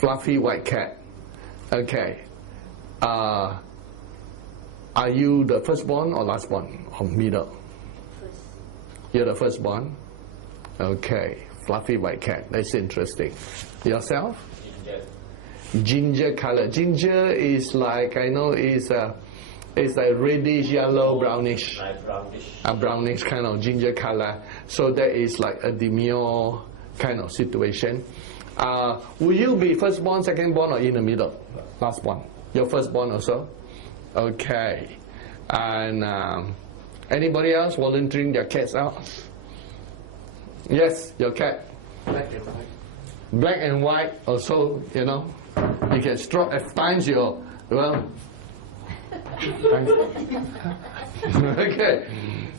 Fluffy white cat. Okay. Are you the firstborn or lastborn or middle? First. You're the firstborn? Okay. Fluffy white cat. That's interesting. Yourself? Ginger color. Ginger is like, I know, it's like reddish, yellow, brownish. Brownish. A brownish kind of ginger color. So that is like a demure kind of situation. Will you be firstborn, secondborn, or in the middle? Lastborn. Your firstborn also? Okay. And anybody else volunteering their cats out? Yes, your cat. Black and white. Black and white also, you can stroke at times your, okay.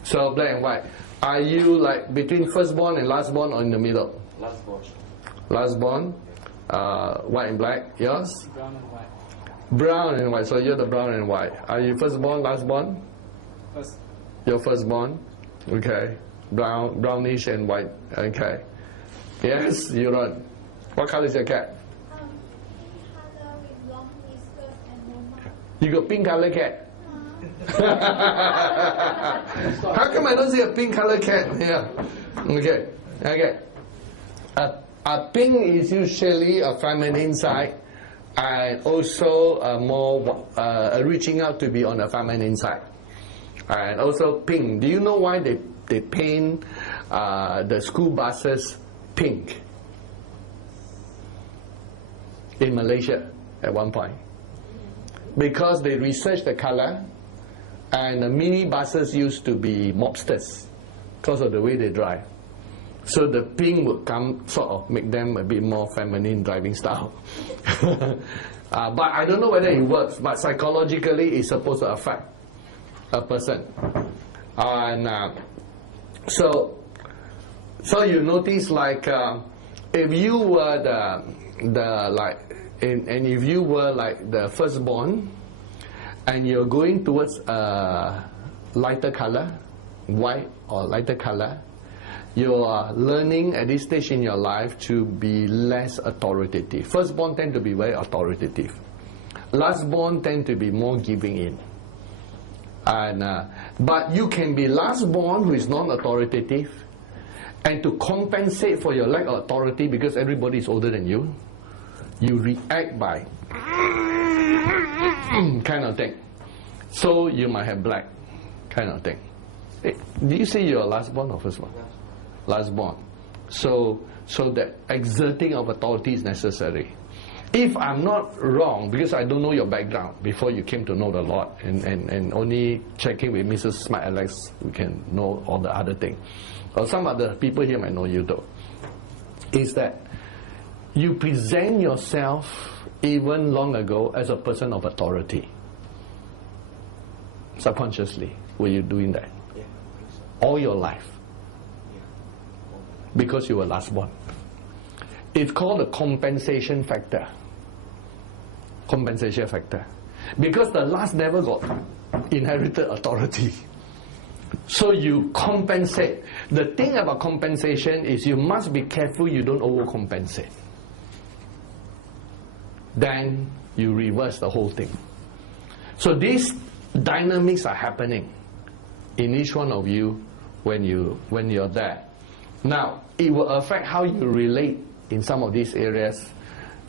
So black and white. Are you like between firstborn and lastborn or in the middle? Lastborn. Lastborn. White and black. Yours? Brown and white. Brown and white. So you're the brown and white. Are you firstborn, lastborn? First. You're firstborn. Okay. Brownish and white. Okay. Yes, you run. What color is your cat? Pink color with long whiskers and no mouth. You got pink color cat. How come I don't see a pink color cat here? Okay. A pink is usually a feminine side, and also more reaching out to be on the feminine side. And also pink. Do you know why they paint the school buses pink in Malaysia at one point? Because they researched the color, and the mini buses used to be mobsters because of the way they drive. So the pink would come, sort of make them a bit more feminine driving style. But I don't know whether it works, but psychologically it's supposed to affect a person. And so you notice, like, if you were if you were like the firstborn, and you're going towards a lighter color, white or lighter color, you are learning at this stage in your life to be less authoritative. Firstborn tend to be very authoritative. Lastborn tend to be more giving in. And but you can be lastborn who is non-authoritative, and to compensate for your lack of authority, because everybody is older than you, you react by kind of thing. So you might have black kind of thing. Do you say you're lastborn or firstborn? Lastborn. So that exerting of authority is necessary. If I'm not wrong, because I don't know your background before you came to know the Lord, and only checking with Mrs. Smart Alex, we can know all the other thing. Or some other people here might know you though. Is that you present yourself even long ago as a person of authority. Subconsciously, were you doing that? Yeah. All your life? Yeah. Because you were lastborn. It's called the compensation factor. Compensation factor. Because the last never got inherited authority. So you compensate. The thing about compensation is you must be careful you don't overcompensate. Then you reverse the whole thing. So these dynamics are happening in each one of you when you're there. Now, it will affect how you relate in some of these areas.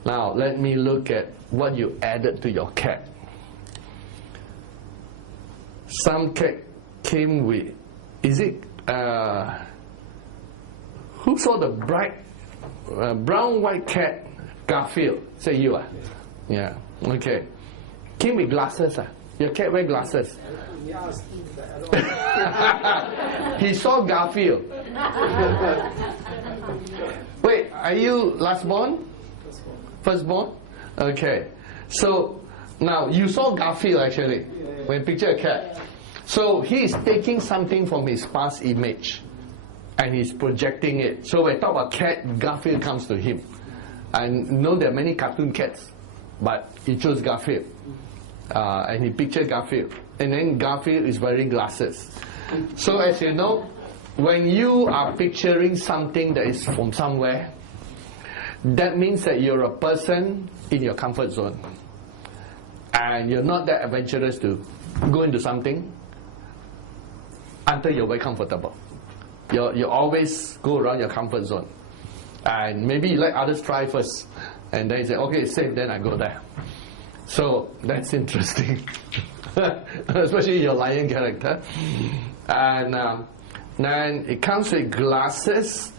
Now, let me look at what you added to your cat. Some cat came with, is it, who saw the bright brown white cat, Garfield? Say you ah? Yeah, okay. Came with glasses ah? Your cat wear glasses. He saw Garfield. Wait, are you last born? Firstborn? Okay. So, now you saw Garfield actually, when picture a cat. So, he is taking something from his past image and he's projecting it. So, when I talk about cat, Garfield comes to him. I know there are many cartoon cats, but he chose Garfield. And he pictured Garfield. And then Garfield is wearing glasses. So, as you know, when you are picturing something that is from somewhere, that means that you're a person in your comfort zone. And you're not that adventurous to go into something until you're very comfortable. You always go around your comfort zone. And maybe you let others try first. And then you say, okay, it's safe, then I go there. So, that's interesting. Especially your lion character. And then it comes with glasses.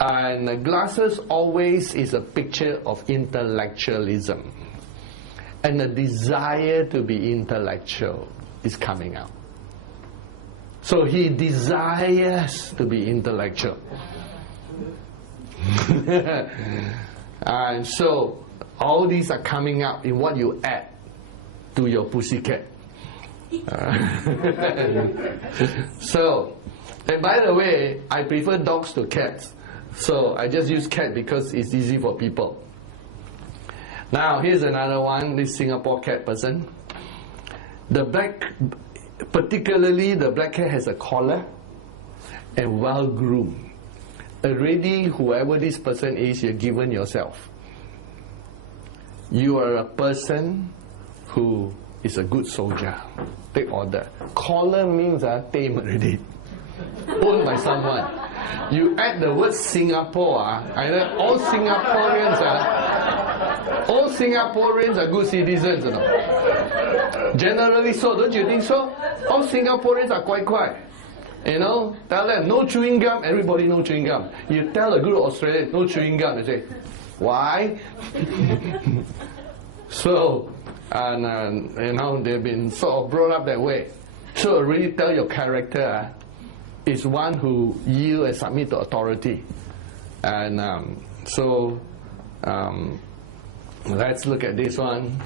And glasses always is a picture of intellectualism. And the desire to be intellectual is coming out. So he desires to be intellectual. And so all these are coming out in what you add to your pussycat. So, and by the way, I prefer dogs to cats. So I just use cat because it's easy for people. Now here's another one, this Singapore cat person. The black, particularly the black cat has a collar and well groomed. Already, whoever this person is, you're given yourself. You are a person who is a good soldier. Take order. Collar means tame already. Owned by someone. You add the word Singapore, all Singaporeans are good citizens, you know. Generally so, don't you think so? All Singaporeans are quite quiet. You know, tell them no chewing gum, everybody no chewing gum. You tell a group of Australians no chewing gum, they say, why? So, and you know, they've been sort of brought up that way. So really tell your character is one who yield and submit to authority. And let's look at this one.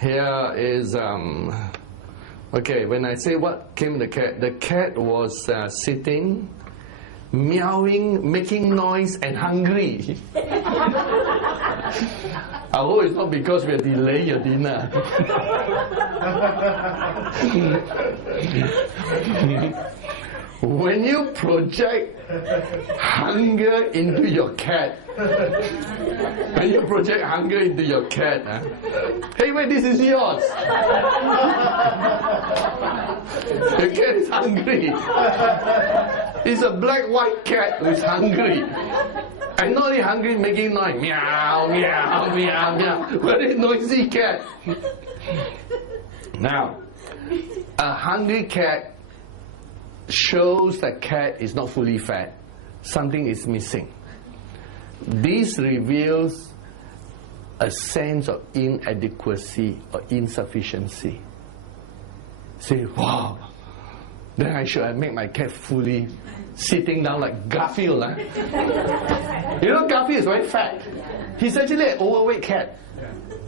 Here is okay, when I say what came the cat was sitting, meowing, making noise, and hungry. I hope it's not because we are delaying your dinner. When you project hunger into your cat, hey wait, this is yours. The cat is hungry. It's a black-white cat who's hungry. And not only hungry, making noise. Meow, meow, meow, meow. Very noisy cat. Now, a hungry cat shows that cat is not fully fed. Something is missing. This reveals a sense of inadequacy or insufficiency. Say, wow, then I should have made my cat fully sitting down like Garfield. You know, Garfield is very fat. He's actually an overweight cat.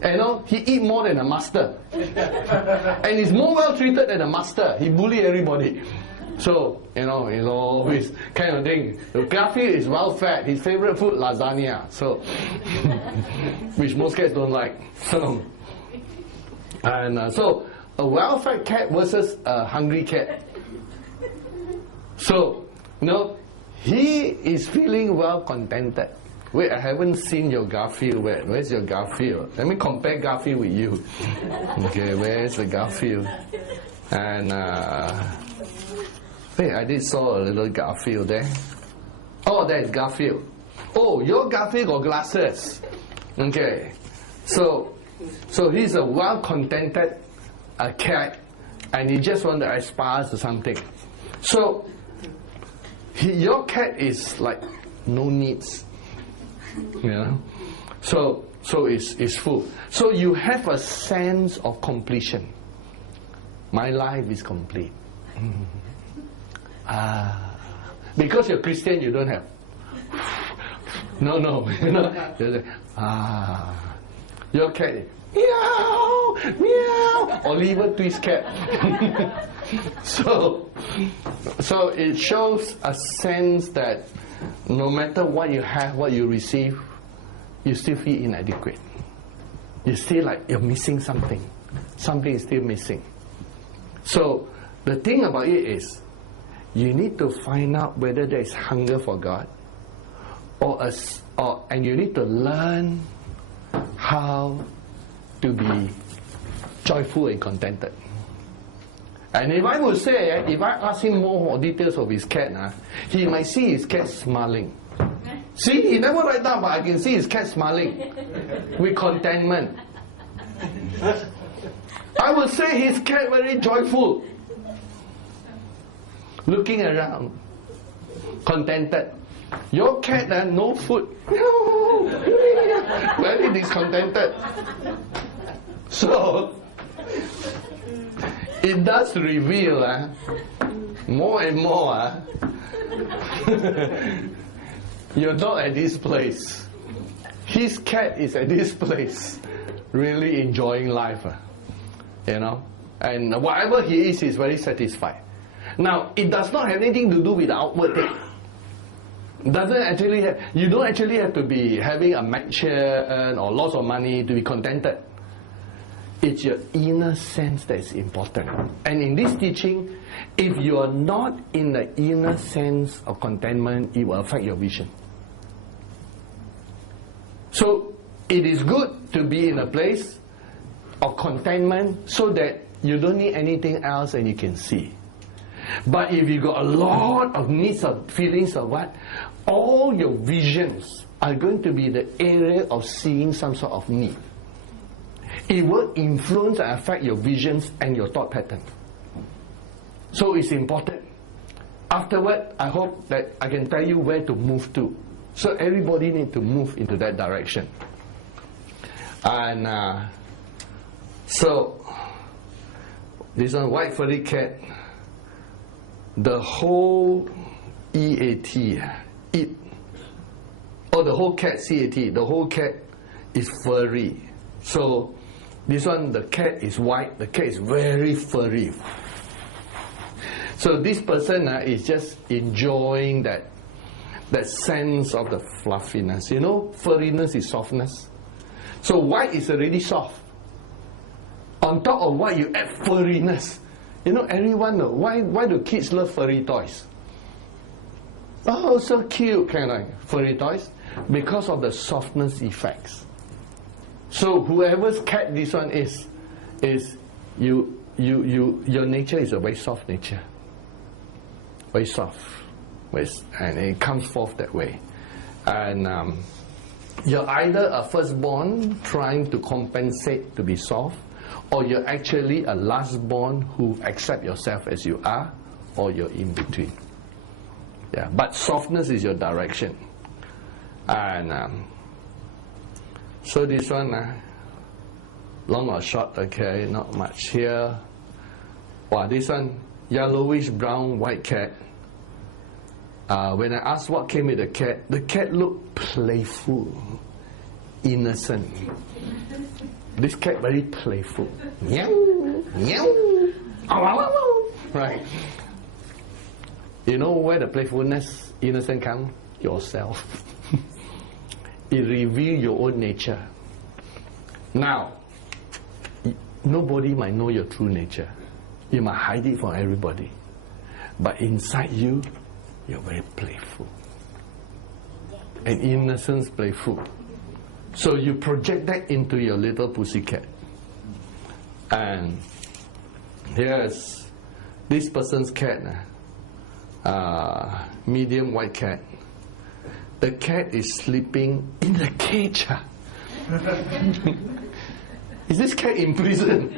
You know, he eats more than a master. And he's more well treated than a master. He bullies everybody. So, you know, it's always kind of thing. Garfield is well fed. His favorite food, lasagna. So, which most cats don't like. So, and so a well-fed cat versus a hungry cat. So, you know, he is feeling well contented. Wait, I haven't seen your Garfield. Where's your Garfield? Let me compare Garfield with you. Okay, where's the Garfield? And Hey, I did saw a little Garfield there. Oh, there's Garfield. Oh, your Garfield got glasses. Okay. So he's a well-contented cat, and he just want to aspire to something. So your cat is like no needs, you know. So it's full. So you have a sense of completion. My life is complete. Because you're Christian, you don't have. No, you know. Your cat is, meow, meow. Oliver Twist cat. So it shows a sense that no matter what you have, what you receive, you still feel inadequate. You still like you're missing something. Something is still missing. So the thing about it is, you need to find out whether there is hunger for God, and you need to learn how to be joyful and contented. And if I would say, if I ask him more details of his cat, he might see his cat smiling. See, he never write down, but I can see his cat smiling with contentment. I would say his cat very joyful, looking around, contented. Your cat no food, very discontented. So it does reveal more and more you're not at this place. His cat is at this place, really enjoying life, you know, and whatever he is, he's very satisfied. Now, it does not have anything to do with the outward thing. Doesn't actually have, you don't actually have to be having a mansion or lots of money to be contented. It's your inner sense that is important. And in this teaching, if you are not in the inner sense of contentment, it will affect your vision. So it is good to be in a place of contentment so that you don't need anything else and you can see. But if you got a lot of needs or feelings of what, all your visions are going to be the area of seeing some sort of need. It will influence and affect your visions and your thought pattern. So it's important. Afterward, I hope that I can tell you where to move to. So everybody needs to move into that direction. And so this one, white furry cat, the whole EAT, the whole cat, CAT, the whole cat is furry. So this one, the cat is white, the cat is very furry. So this person is just enjoying that sense of the fluffiness. You know, furriness is softness. So white is already soft. On top of white, you add furriness. You know, everyone knows. Why do kids love furry toys? Oh, so cute, kind of furry toys. Because of the softness effects. So whoever's cat this one is your nature is a very soft nature. Very soft. And it comes forth that way. And you're either a firstborn trying to compensate to be soft, or you're actually a lastborn who accept yourself as you are, or you're in between. Yeah, but softness is your direction. And so this one, long or short, okay, not much here. Wow, this one, yellowish brown white cat. When I asked what came with the cat looked playful, innocent. This cat very playful. Meow, meow, right. You know where the playfulness, innocent comes? Yourself. It reveals your own nature. Now, nobody might know your true nature. You might hide it from everybody. But inside you, you're very playful. And innocence playful. So you project that into your little pussycat. And here's this person's cat. medium white cat. The cat is sleeping in the cage. Is this cat in prison?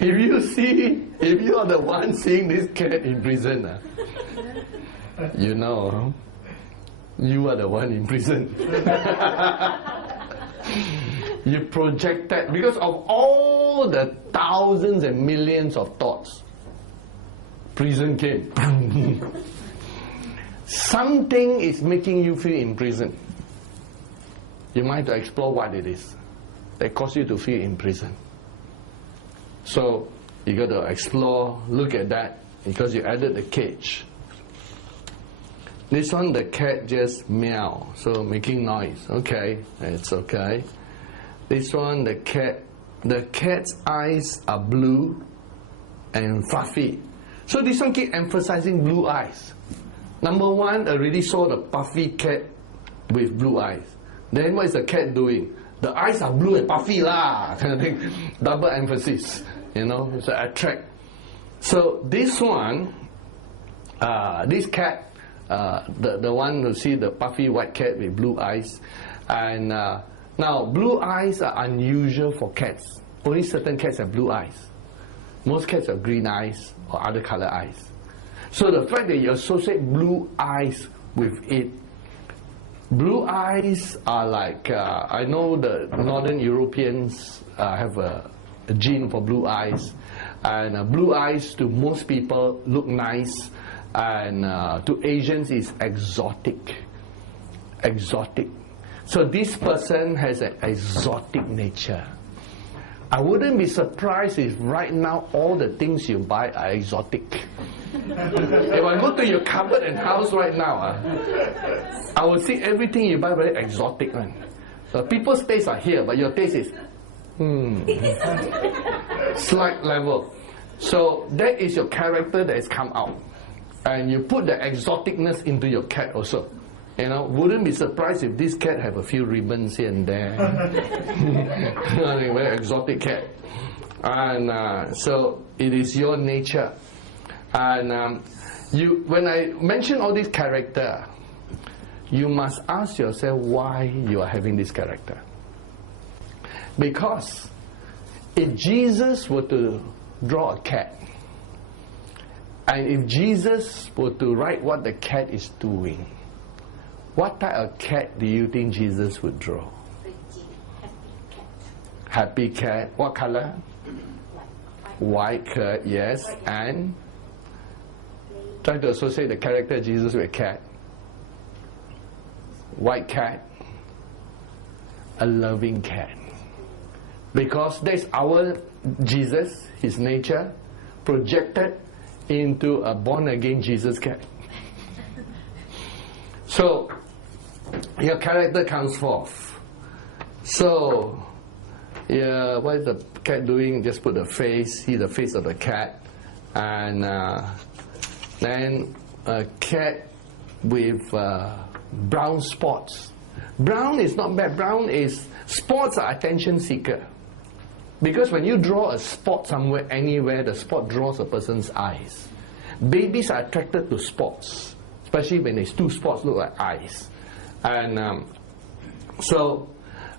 If you are the one seeing this cat in prison, you know, you are the one in prison. You project that because of all the thousands and millions of thoughts. Prison came. Something is making you feel in prison. You might have to explore what it is that causes you to feel in prison. So you got to explore, look at that, because you added the cage. This one, the cat just meow, so making noise. Okay, it's okay. This one, the cat's eyes are blue and fluffy. So this one keep emphasizing blue eyes. Number one, already saw the puffy cat with blue eyes. Then what is the cat doing? The eyes are blue and puffy lah, kind of thing. Double emphasis, you know, so attract. So this one, this cat, the one who see the puffy white cat with blue eyes, and now blue eyes are unusual for cats. Only certain cats have blue eyes. Most cats have green eyes or other color eyes. So the fact that you associate blue eyes with it, blue eyes are like, I know the Northern Europeans have a gene for blue eyes, and blue eyes to most people look nice, and to Asians is exotic. Exotic. So this person has an exotic nature. I wouldn't be surprised if right now all the things you buy are exotic. If I go to your cupboard and house right now, I will see everything you buy very exotic. Right? So people's tastes are here, but your taste is slight level. So that is your character that has come out. And you put the exoticness into your cat also. You know, wouldn't be surprised if this cat have a few ribbons here and there. Very exotic cat. And so it is your nature. And when I mention all this character, you must ask yourself why you are having this character. Because if Jesus were to draw a cat, and if Jesus were to write what the cat is doing, what type of cat do you think Jesus would draw? Happy cat. What color? White cat, yes. And try to associate the character of Jesus with a cat. White cat. A loving cat. Because that's our Jesus, his nature, projected into a born-again Jesus cat. So, your character comes forth. So, yeah, what is the cat doing? Just put the face, see the face of the cat. And then a cat with brown spots. Brown is not bad. Brown is, spots are attention seeker. Because when you draw a spot somewhere, anywhere, the spot draws a person's eyes. Babies are attracted to spots, especially when there's two spots look like eyes. And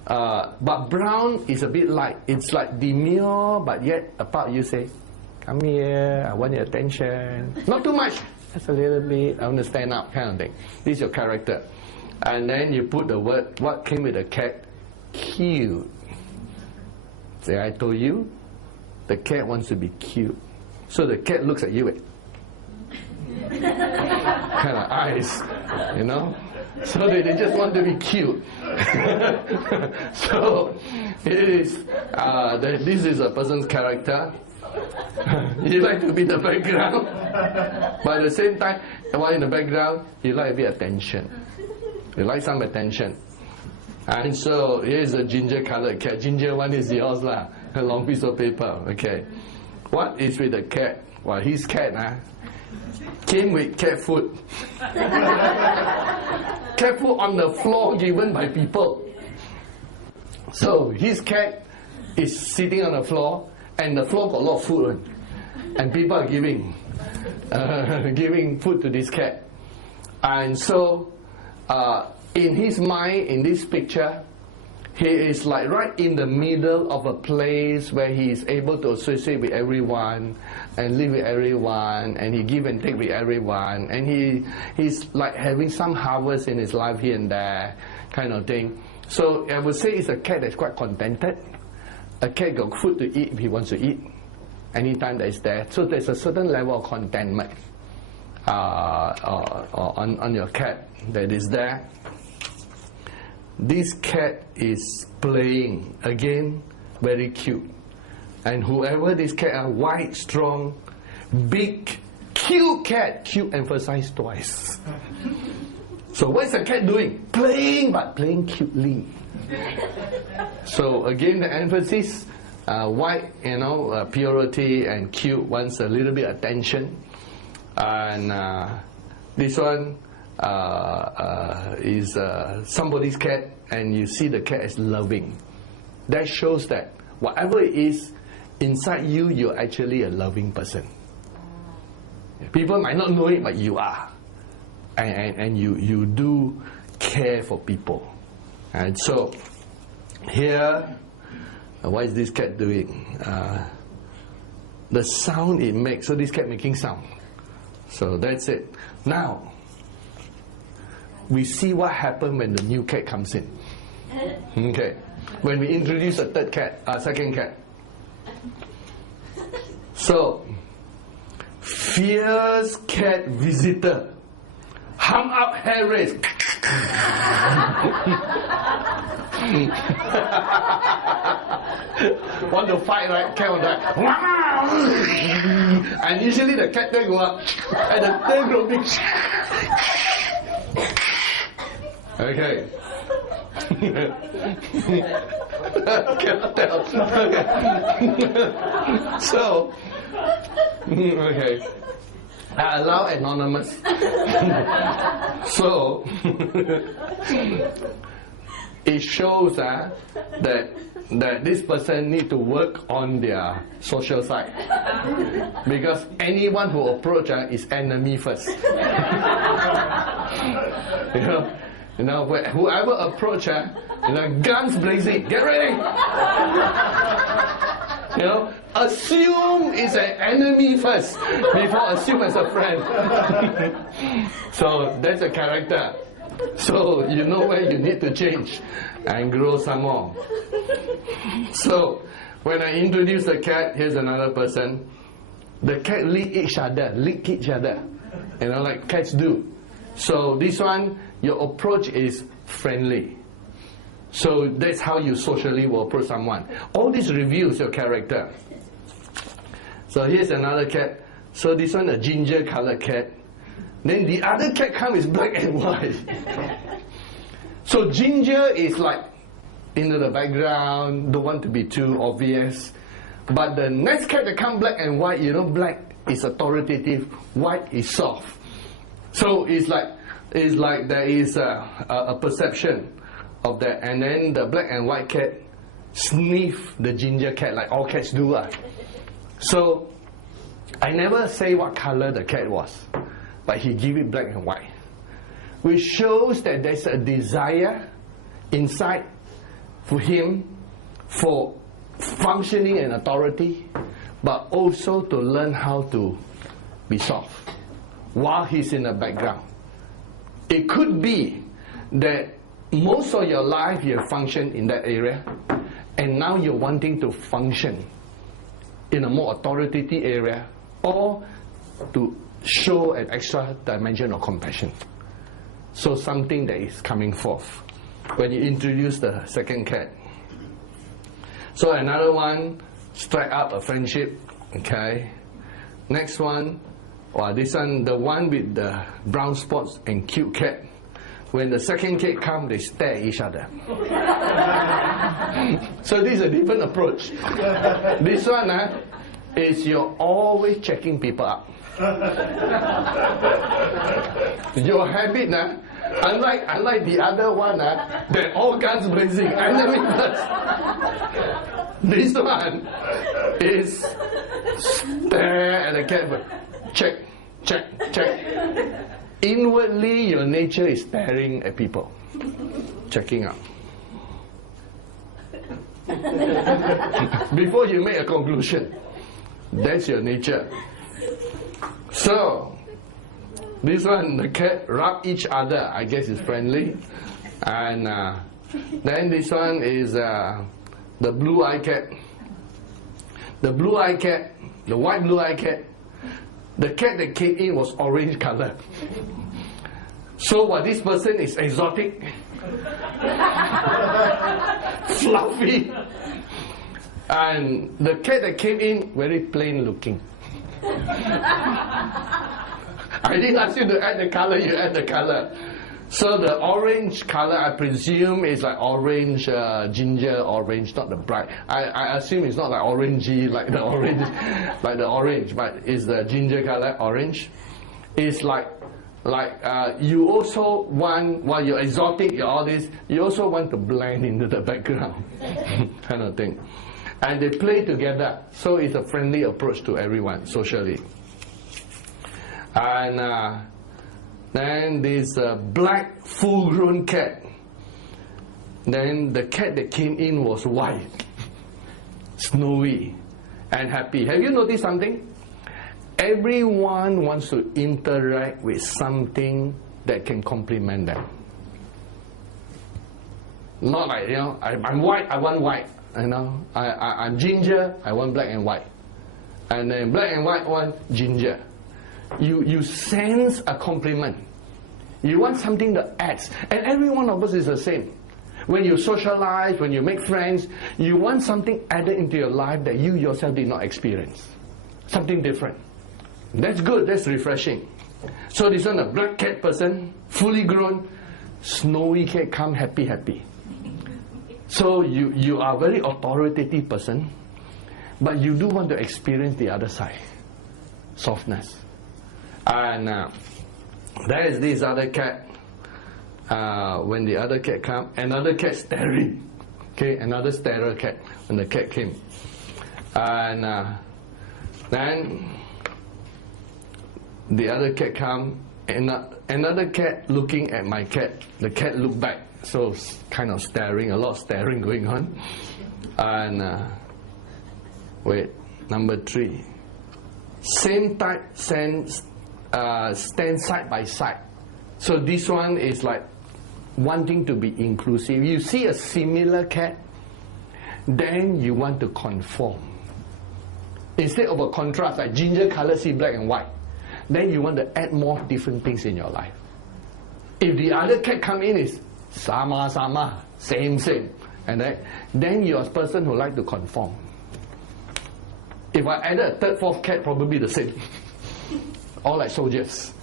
but brown is a bit light. It's like demure, but yet a part you say, come here, I want your attention. Not too much, just a little bit, I want to stand up, kind of thing. This is your character. And then you put the word, what came with the cat? Cute. See, I told you, the cat wants to be cute. So the cat looks at you with kind of eyes, you know? So they just want to be cute. So it is, this is a person's character. You like to be the background, but at the same time, while in the background, you like a bit attention. You like some attention. And so here's a ginger colored cat. Ginger one is yours lah. A long piece of paper. Okay. What is with the cat? Well, his cat came with cat food. Cat food on the floor given by people. So his cat is sitting on the floor and the floor got a lot of food, and people are giving food to this cat. And so, in his mind, in this picture, he is like right in the middle of a place where he is able to associate with everyone and live with everyone, and he give and take with everyone, and he's like having some harvest in his life here and there, kind of thing. So I would say it's a cat that's quite contented. A cat got food to eat if he wants to eat, anytime that is there. So there's a certain level of contentment on your cat that is there. This cat is playing, again, very cute. And whoever this cat are, white, strong, big, cute cat, cute emphasized twice. So what is the cat doing? Playing, but playing cutely. So again, the emphasis, white, purity, and cute wants a little bit attention. And this one is somebody's cat, and you see the cat as loving. That shows that whatever it is, inside you, you're actually a loving person. People might not know it, but you are. And you do care for people. And so, here, what is this cat doing? The sound it makes, so this cat making sound. So that's it. Now, we see what happens when the new cat comes in. Okay. When we introduce a second cat. So, fierce cat visitor. Hum up, hair raised. Want to fight, right? Cat will die. And usually the cat tail go up, and the tail grow big. Okay. Cannot tell. Okay. So, okay. I allow anonymous. So, it shows that this person need to work on their social side, because anyone who approach is enemy first. Whoever approach guns blazing, get ready. Assume it's an enemy first before assume as a friend. So that's a character. So you know where you need to change and grow some more. So when I introduce the cat, here's another person. The cat lick each other, like cats do. So this one, your approach is friendly. So that's how you socially will approach someone. All this reveals your character. So here's another cat. So this one, a ginger colored cat. Then the other cat comes is black and white. So ginger is like into the background, don't want to be too obvious. But the next cat that comes black and white, black is authoritative, white is soft. So it's like there is a perception of that. And then the black and white cat sniff the ginger cat like all cats do. So I never say what color the cat was, but he give it black and white, which shows that there's a desire inside for him for functioning and authority, but also to learn how to be soft while he's in the background. It could be that most of your life you have functioned in that area, and now you're wanting to function in a more authoritative area, or to show an extra dimension of compassion. So something that is coming forth when you introduce the second cat. So another one, strike up a friendship. Okay. Next one, this one, the one with the brown spots and cute cat. When the second cat comes, they stare at each other. So this is a different approach. This one is you're always checking people up. Your habit, unlike the other one, they're all guns blazing. Enemy first. This one is stare at the cat, but check, check, check. Inwardly, your nature is staring at people, checking out. Before you make a conclusion, that's your nature. So, this one, the cat rub each other. I guess it's friendly. And then this one is the blue-eyed cat. The blue-eyed cat, the white blue-eyed cat. The cat that came in was orange color. So what this person is exotic, fluffy, and the cat that came in very plain looking. I didn't ask you to add the color, you add the color. So the orange color, I presume, is like orange, ginger orange, not the bright. I assume it's not like orangey, like the orange, but it's the ginger color, orange. It's like you also want, while you're exotic, you're all this, you also want to blend into the background, kind of thing. And they play together, so it's a friendly approach to everyone, socially. And then this black full-grown cat. Then the cat that came in was white, snowy, and happy. Have you noticed something? Everyone wants to interact with something that can complement them. Not like, I'm white, I want white. I'm ginger, I want black and white. And then black and white want ginger. You sense a compliment. You want something that adds. And every one of us is the same. When you socialize, when you make friends, you want something added into your life that you yourself did not experience. Something different. That's good, that's refreshing. So this one, a black cat person, fully grown, snowy cat come happy. So you are a very authoritative person, but you do want to experience the other side. Softness. And there is this other cat. When the other cat come, another cat staring. Okay, another starer cat when the cat came. And then the other cat come, and another cat looking at my cat. The cat looked back, so kind of staring, a lot of staring going on. And number 3. Same type stand side by side. So this one is like wanting to be inclusive. You see a similar cat, then you want to conform. Instead of a contrast, like ginger color, see black and white, then you want to add more different things in your life. If the other cat come in is sama, same, and then you're a person who like to conform. If I added a third, fourth cat, probably the same. All like soldiers.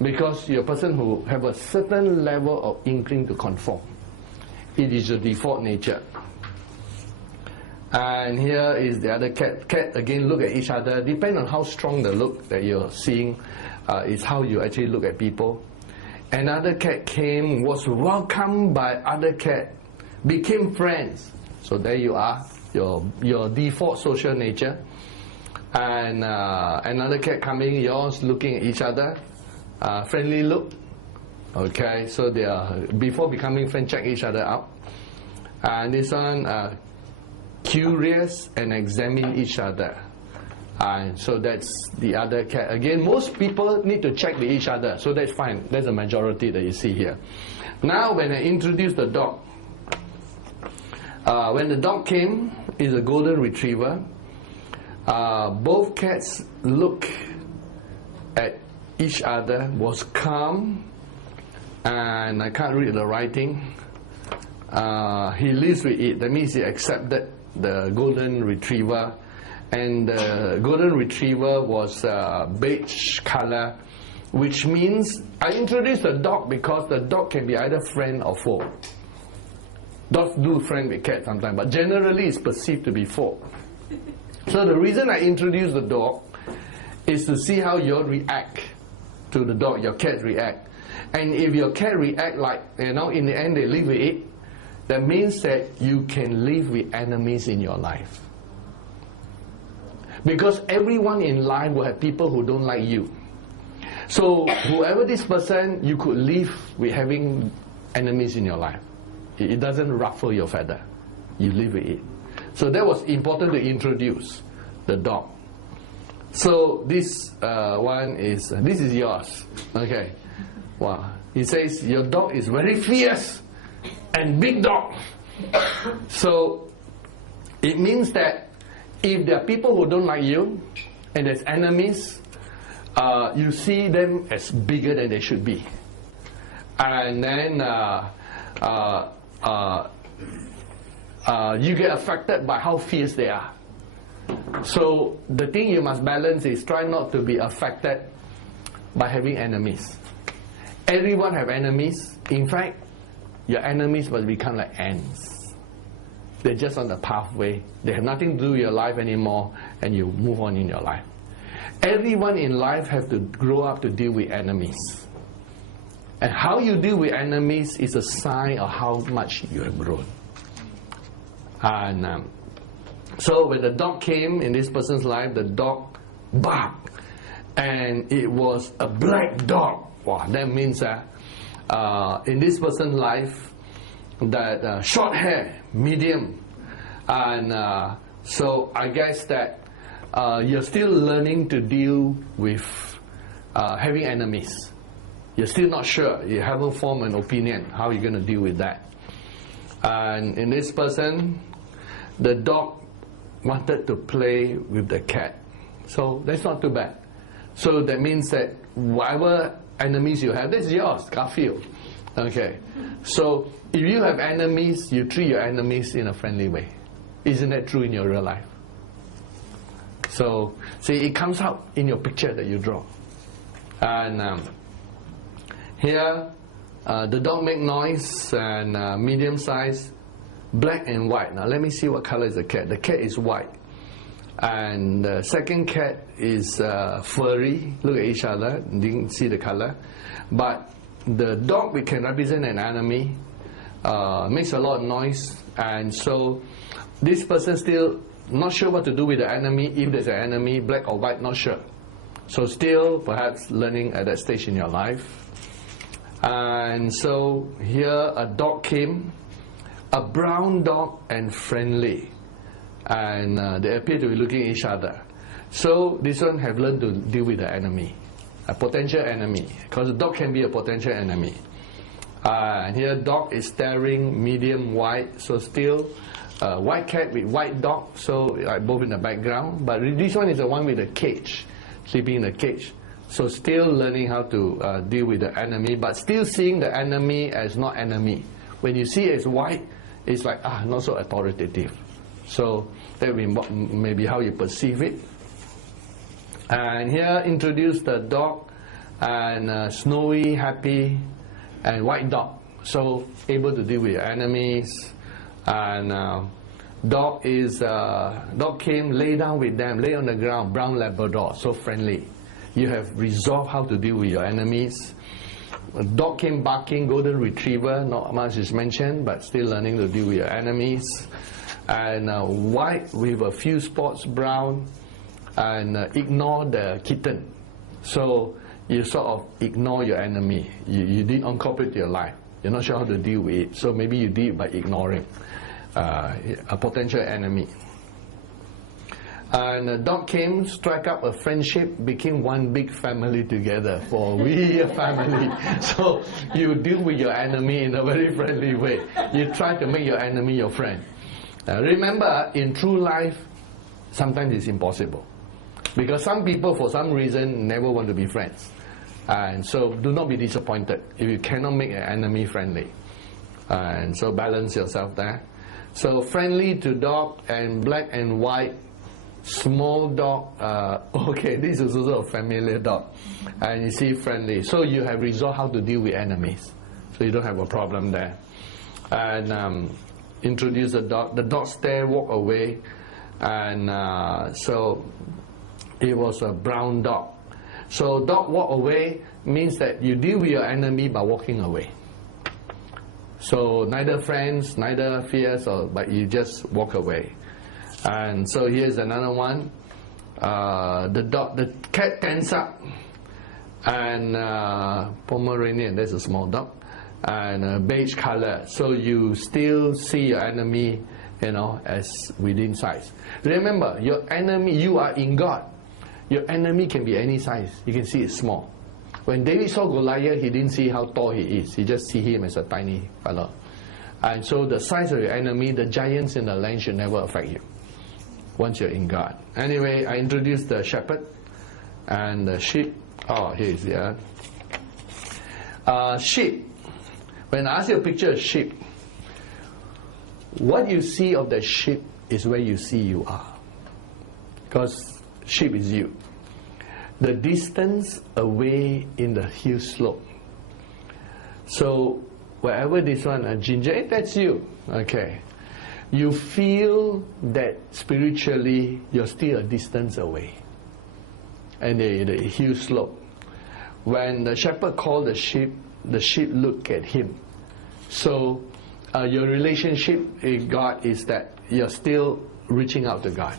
Because you're a person who have a certain level of inkling to conform. It is your default nature. And here is the other cat. Cat again look at each other. Depend on how strong the look that you're seeing is how you actually look at people. Another cat came, was welcomed by other cat, became friends. So there you are, your default social nature. And another cat coming, yours looking at each other, friendly look. Okay, so they are, before becoming friends, check each other out. And this one, curious and examine each other. And so that's the other cat. Again, most people need to check with each other, so that's fine. That's the majority that you see here. Now, when I introduce the dog, when the dog came, is a golden retriever. Both cats look at each other, was calm, and I can't read the writing. He lives with it. That means he accepted the golden retriever, and the golden retriever was beige color, which means I introduced the dog because the dog can be either friend or foe. Dogs do friend with cats sometimes, but generally it's perceived to be foe. So the reason I introduced the dog is to see how you react to the dog, your cat react. And if your cat react like, in the end they live with it, That means that you can live with enemies in your life. Because everyone in life will have people who don't like you. So whoever this person, you could live with having enemies in your life. It doesn't ruffle your feather. You live with it. So that was important to introduce the dog. So this one is, this is yours. Okay. Wow. He says, your dog is very fierce and big dog. So it means that if there are people who don't like you and there's enemies, you see them as bigger than they should be. And then you get affected by how fierce they are. So the thing you must balance is try not to be affected by having enemies. Everyone have enemies. In fact, your enemies must become like ants. They're just on the pathway. They have nothing to do with your life anymore, and you move on in your life. Everyone in life have to grow up to deal with enemies. And how you deal with enemies is a sign of how much you have grown. And so when the dog came in this person's life, the dog barked. And it was a black dog. Wow, that means in this person's life, that short hair, medium. And so I guess that you're still learning to deal with having enemies. You're still not sure. You haven't formed an opinion how you're going to deal with that. And in this person, the dog wanted to play with the cat. So that's not too bad. So that means that whatever enemies you have, that's yours, Garfield. Okay. So if you have enemies, you treat your enemies in a friendly way. Isn't that true in your real life? So, see, it comes out in your picture that you draw. And here, the dog make noise and medium size, black and white. Now let me see what color is the cat. The cat is white. And the second cat is furry. Look at each other. Didn't see the color. But the dog, we can represent an enemy. Makes a lot of noise. And so this person still not sure what to do with the enemy. If there's an enemy, black or white, not sure. So still perhaps learning at that stage in your life. And so here a dog came, a brown dog and friendly. And they appear to be looking at each other. So this one have learned to deal with the enemy, a potential enemy, because the dog can be a potential enemy. And here dog is staring, medium white, so still white cat with white dog, so like both in the background. But this one is the one with the cage, sleeping in the cage. So still learning how to deal with the enemy, but still seeing the enemy as not enemy. When you see it as white, it's like, not so authoritative. So that may be how you perceive it. And here introduce the dog and snowy, happy, and white dog. So able to deal with enemies. And dog came, lay down with them, lay on the ground, brown Labrador, so friendly. You have resolved how to deal with your enemies. A dog came barking, golden retriever, not much is mentioned, but still learning to deal with your enemies. And white with a few spots, brown, and ignore the kitten. So you sort of ignore your enemy. You didn't incorporate your life. You're not sure how to deal with it. So maybe you did it by ignoring a potential enemy. And the dog came, strike up a friendship, became one big family together. For we a family. So you deal with your enemy in a very friendly way. You try to make your enemy your friend. Remember, in true life, sometimes it's impossible. Because some people, for some reason, never want to be friends. And so do not be disappointed if you cannot make an enemy friendly. And so balance yourself there. So friendly to dog and black and white. Small dog, okay, this is also a familiar dog. And you see friendly. So you have resolved how to deal with enemies. So you don't have a problem there. And introduce the dog. The dog stare, walk away. And so it was a brown dog. So dog walk away means that you deal with your enemy by walking away. So neither friends, neither fears, but you just walk away. And so here's another one. The cat tense up, and Pomeranian, that's a small dog, and beige color. So you still see your enemy, as within size. Remember, your enemy, you are in God. Your enemy can be any size. You can see it's small. When David saw Goliath, he didn't see how tall he is. He just see him as a tiny fellow. And so the size of your enemy, the giants in the land, should never affect you once you're in God. Anyway, I introduced the shepherd and the sheep. Oh, here is the sheep. When I ask you a picture of sheep, what you see of the sheep is where you see you are. Because sheep is you. The distance away in the hill slope. So, wherever this one, ginger, that's you. Okay. You feel that spiritually you're still a distance away. And the hill slope. When the shepherd called the sheep look at him. So, your relationship with God is that you're still reaching out to God.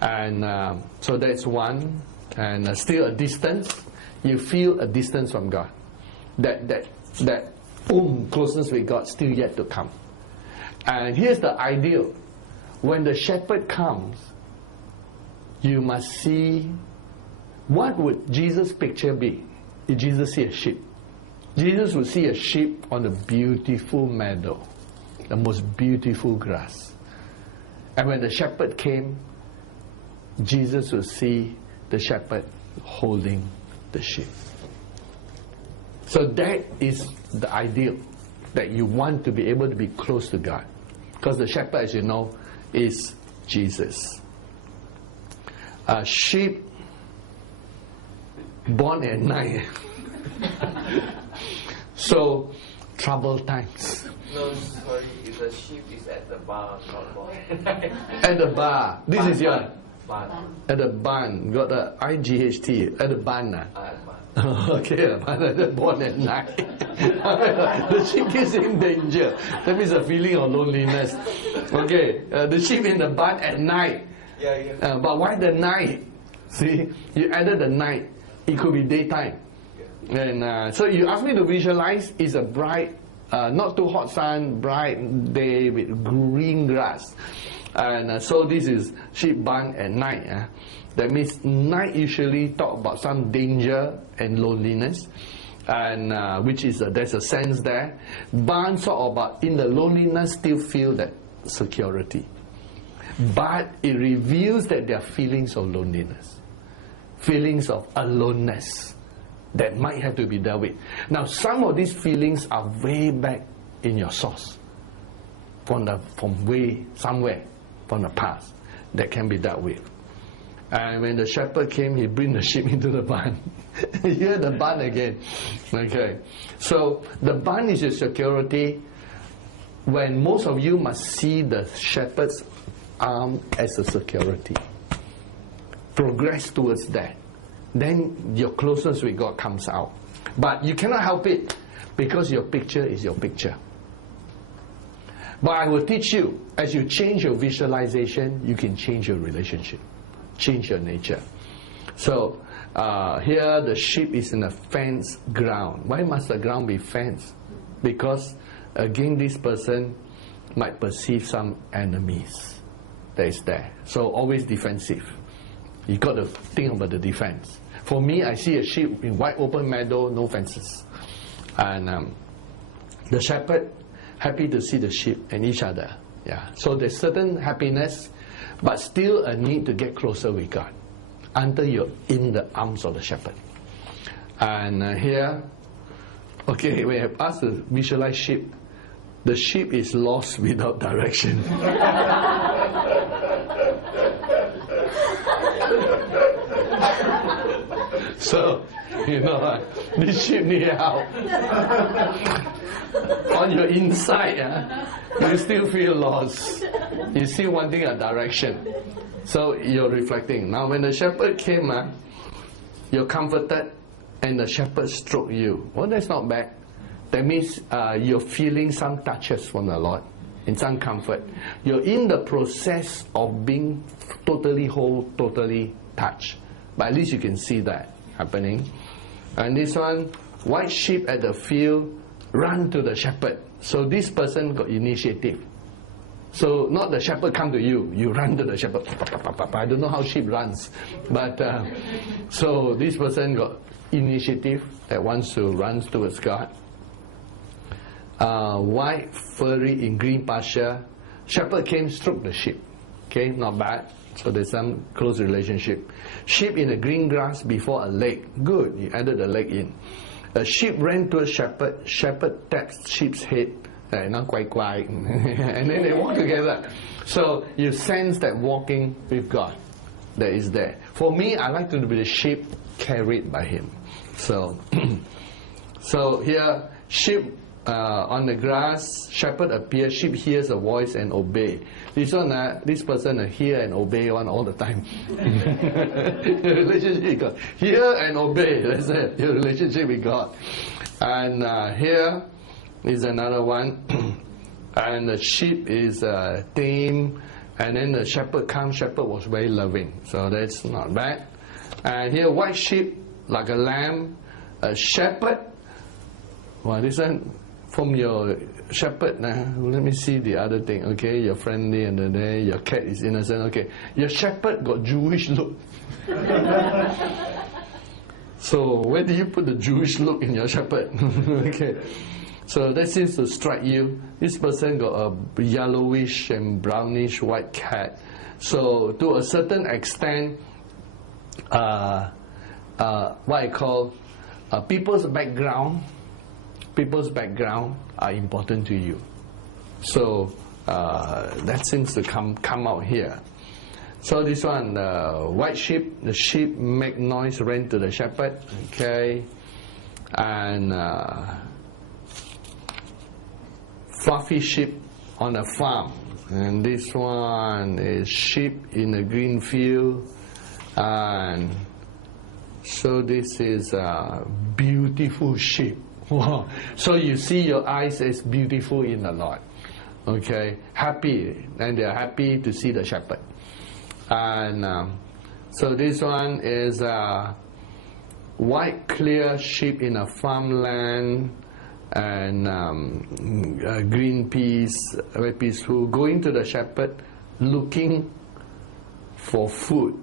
And so that's one. And still a distance. You feel a distance from God. That closeness with God still yet to come. And here's the ideal. When the shepherd comes, you must see, what would Jesus' picture be if Jesus see a sheep? Jesus would see a sheep on a beautiful meadow, the most beautiful grass. And when the shepherd came, Jesus would see the shepherd holding the sheep. So that is the ideal, that you want to be able to be close to God. Because the shepherd, as you know, is Jesus. A sheep born at night. So, troubled times. No, sorry, the sheep is at the bar, not born. At the bar. This is your... Barn. At the barn. Got the IGHT. At the barn. Barn. Okay, but born at night. The sheep is in danger. That means a feeling of loneliness. Okay, the sheep in the barn at night. Yeah. But why the night? See, you added the night. It could be daytime. Yeah. And so you ask me to visualize, is a bright, not too hot sun, bright day with green grass. And so this is sheep barn at night. That means night usually talk about some danger and loneliness, and which is there's a sense there. Barn sort about in the loneliness still feel that security, but it reveals that there are feelings of loneliness, feelings of aloneness that might have to be dealt with. Now, some of these feelings are way back in your source, from way somewhere from the past that can be dealt with. And when the shepherd came, he bring the sheep into the barn. Here the barn again. Okay. So the barn is your security, when most of you must see the shepherd's arm as a security. Progress towards that. Then your closeness with God comes out. But you cannot help it, because your picture is your picture. But I will teach you, as you change your visualization, you can change your relationship, change your nature. So here the sheep is in a fenced ground. Why must the ground be fenced? Because again, this person might perceive some enemies that is there. So always defensive. You got to think about the defense. For me, I see a sheep in wide open meadow, no fences. And the shepherd happy to see the sheep and each other. Yeah. So there's certain happiness, but still a need to get closer with God until you're in the arms of the shepherd. And here, okay, we have asked to visualize sheep. The sheep is lost without direction. So, this sheep need help. On your inside, you still feel lost. You still wanting a direction. So you're reflecting. Now when the shepherd came, you're comforted, and the shepherd stroked you. Well, that's not bad. That means you're feeling some touches from the Lord, in some comfort. You're in the process of being totally whole, totally touched. But at least you can see that happening. And this one, white sheep at the field run to the shepherd. So this person got initiative. So not the shepherd come to you, you run to the shepherd. I don't know how sheep runs, but so this person got initiative that wants to run towards God. White, furry, in green pasture. Shepherd came, stroked the sheep. Okay, not bad. So there's some close relationship. Sheep in the green grass before a lake. Good, you added the lake in. A sheep ran to a shepherd. Shepherd taps sheep's head. Not quite quiet. And then they walk together. So you sense that walking with God that is there. For me, I like to be the sheep carried by Him. So, so here, sheep on the grass, shepherd appears, sheep hears a voice and obey. This one, this person hear and obey one all the time. Your relationship with God. Hear and obey. That's it. Your relationship with God. And here is another one. And the sheep is tame. And then the shepherd comes. Shepherd was very loving. So that's not bad. And here, white sheep like a lamb. A shepherd. Well, this one from your shepherd. Let me see the other thing. Okay, you're friendly and then your cat is innocent. Okay, your shepherd got Jewish look. So where do you put the Jewish look in your shepherd? Okay, so that seems to strike you. This person got a yellowish and brownish white cat. So to a certain extent, what I call people's background are important to you. So that seems to come out here. So this one, white sheep, the sheep make noise, ran to the shepherd. Okay, and fluffy sheep on a farm. And this one is sheep in a green field. And so this is a beautiful sheep. Wow. So you see your eyes as beautiful in the Lord. Okay, happy, and they are happy to see the shepherd. And so this one is white clear sheep in a farmland, and green peas, very peaceful, going to the shepherd looking for food.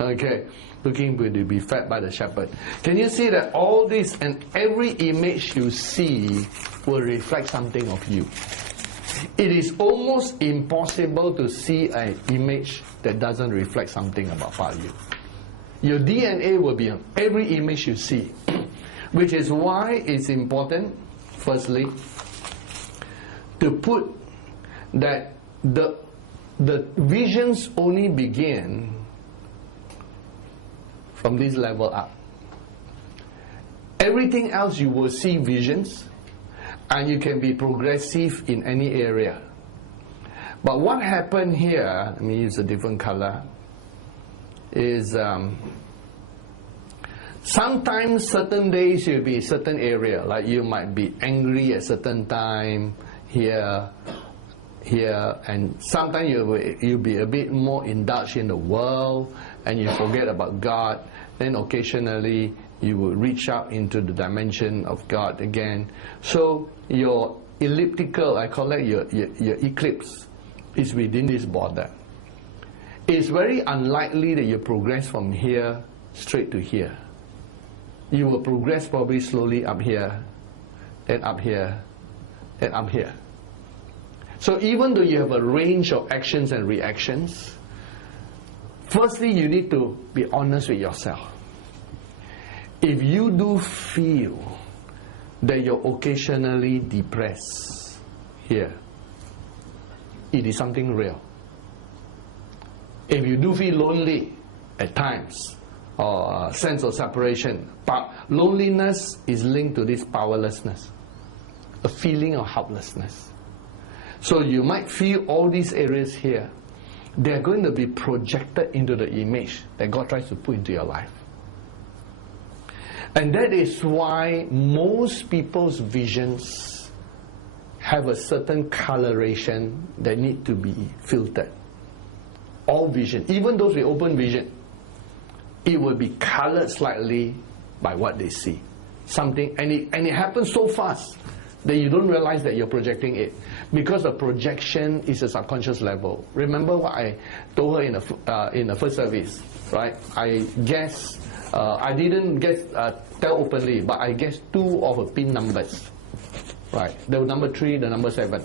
Okay, looking to be fed by the shepherd. Can you see that all this and every image you see will reflect something of you? It is almost impossible to see an image that doesn't reflect something about you. Your DNA will be on every image you see. Which is why it's important, firstly, to put that the visions only begin from this level up. Everything else you will see visions, and you can be progressive in any area. But what happened here, let me use a different color, is sometimes certain days you'll be in certain area, like you might be angry at certain time here, and sometimes you'll be a bit more indulged in the world and you forget about God. Then occasionally you will reach out into the dimension of God again. So your elliptical, I call it your eclipse, is within this border. It's very unlikely that you progress from here straight to here. You will progress probably slowly up here, then up here, then up here. So even though you have a range of actions and reactions, firstly you need to be honest with yourself. If you do feel that you're occasionally depressed here, it is something real. If you do feel lonely at times, or a sense of separation, but loneliness is linked to this powerlessness, a feeling of helplessness. So you might feel all these areas here, they're going to be projected into the image that God tries to put into your life. And that is why most people's visions have a certain coloration that need to be filtered. All vision, even those with open vision, it will be colored slightly by what they see. Something, and it happens so fast that you don't realize that you're projecting it, because the projection is a subconscious level. Remember what I told her in the first service, right? I guess I didn't tell openly, but I guessed 2 of her pin numbers, right? The number 3, the number 7,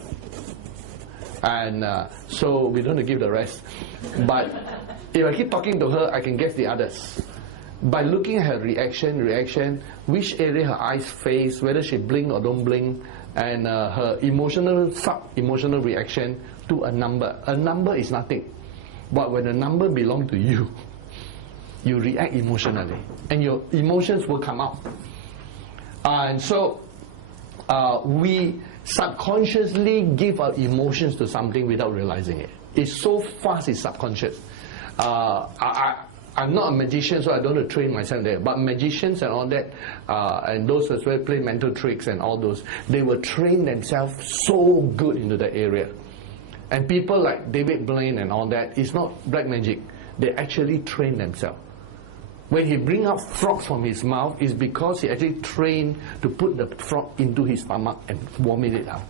and so we don't give the rest. But if I keep talking to her, I can guess the others. By looking at her reaction, which area her eyes face, whether she blink or don't blink, and her sub-emotional reaction to a number. A number is nothing. But when a number belongs to you, you react emotionally. And your emotions will come out. And so, we subconsciously give our emotions to something without realizing it. It's so fast, it's subconscious. I'm not a magician, so I don't want to train myself there. But magicians and all that, and those as well play mental tricks and all those, they will train themselves so good into that area. And people like David Blaine and all that, it's not black magic. They actually train themselves. When he bring out frogs from his mouth, it's because he actually trained to put the frog into his stomach and vomit it out.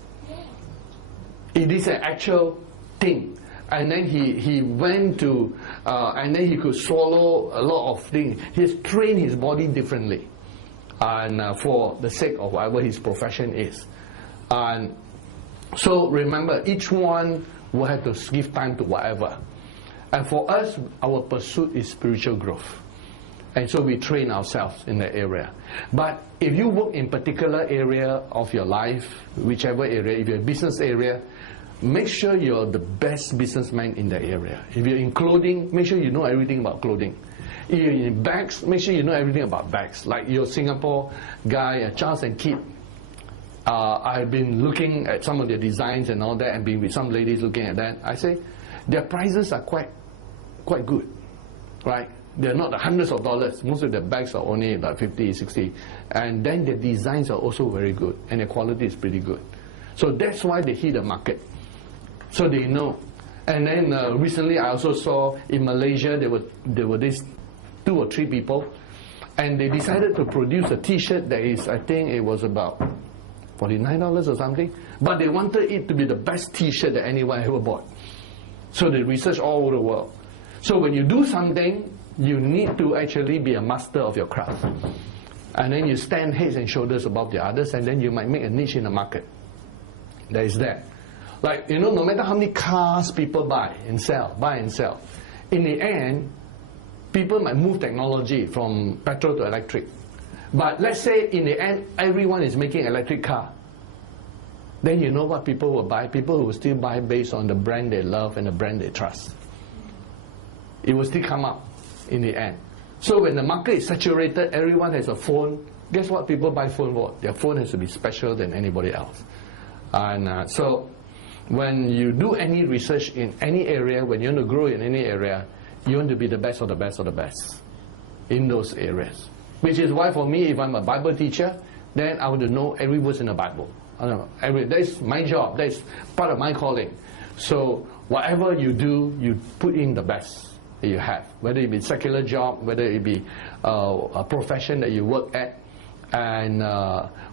It is an actual thing. And then he went to, and then he could swallow a lot of things. He's trained his body differently, and for the sake of whatever his profession is. And so remember, each one will have to give time to whatever. And for us, our pursuit is spiritual growth. And so we train ourselves in that area. But if you work in particular area of your life, whichever area, if you're a business area, make sure you're the best businessman in that area. If you're in clothing, make sure you know everything about clothing. If you're in bags, make sure you know everything about bags. Like your Singapore guy, Charles and Kit. I've been looking at some of their designs and all that, and been with some ladies looking at that. I say their prices are quite good, right? They're not the hundreds of dollars. Most of their bags are only about 50, 60. And then the designs are also very good, and the quality is pretty good. So that's why they hit the market. So they know. And then recently I also saw in Malaysia there were these 2 or 3 people, and they decided to produce a t-shirt that is, I think it was about $49 or something, but they wanted it to be the best t-shirt that anyone ever bought. So they researched all over the world. So when you do something, you need to actually be a master of your craft. And then you stand heads and shoulders above the others, and then you might make a niche in the market. That is that. Like, you know, no matter how many cars people buy and sell, in the end, people might move technology from petrol to electric. But let's say in the end, everyone is making electric car. Then you know what people will buy? People who will still buy based on the brand they love and the brand they trust. It will still come up in the end. So when the market is saturated, everyone has a phone. Guess what people buy phone for? Their phone has to be special than anybody else. And so when you do any research in any area, when you want to grow in any area, you want to be the best of the best of the best in those areas. Which is why for me, if I'm a Bible teacher, then I want to know every verse in the Bible. I don't know. That's my job. That's part of my calling. So whatever you do, you put in the best that you have. Whether it be secular job, whether it be a profession that you work at. And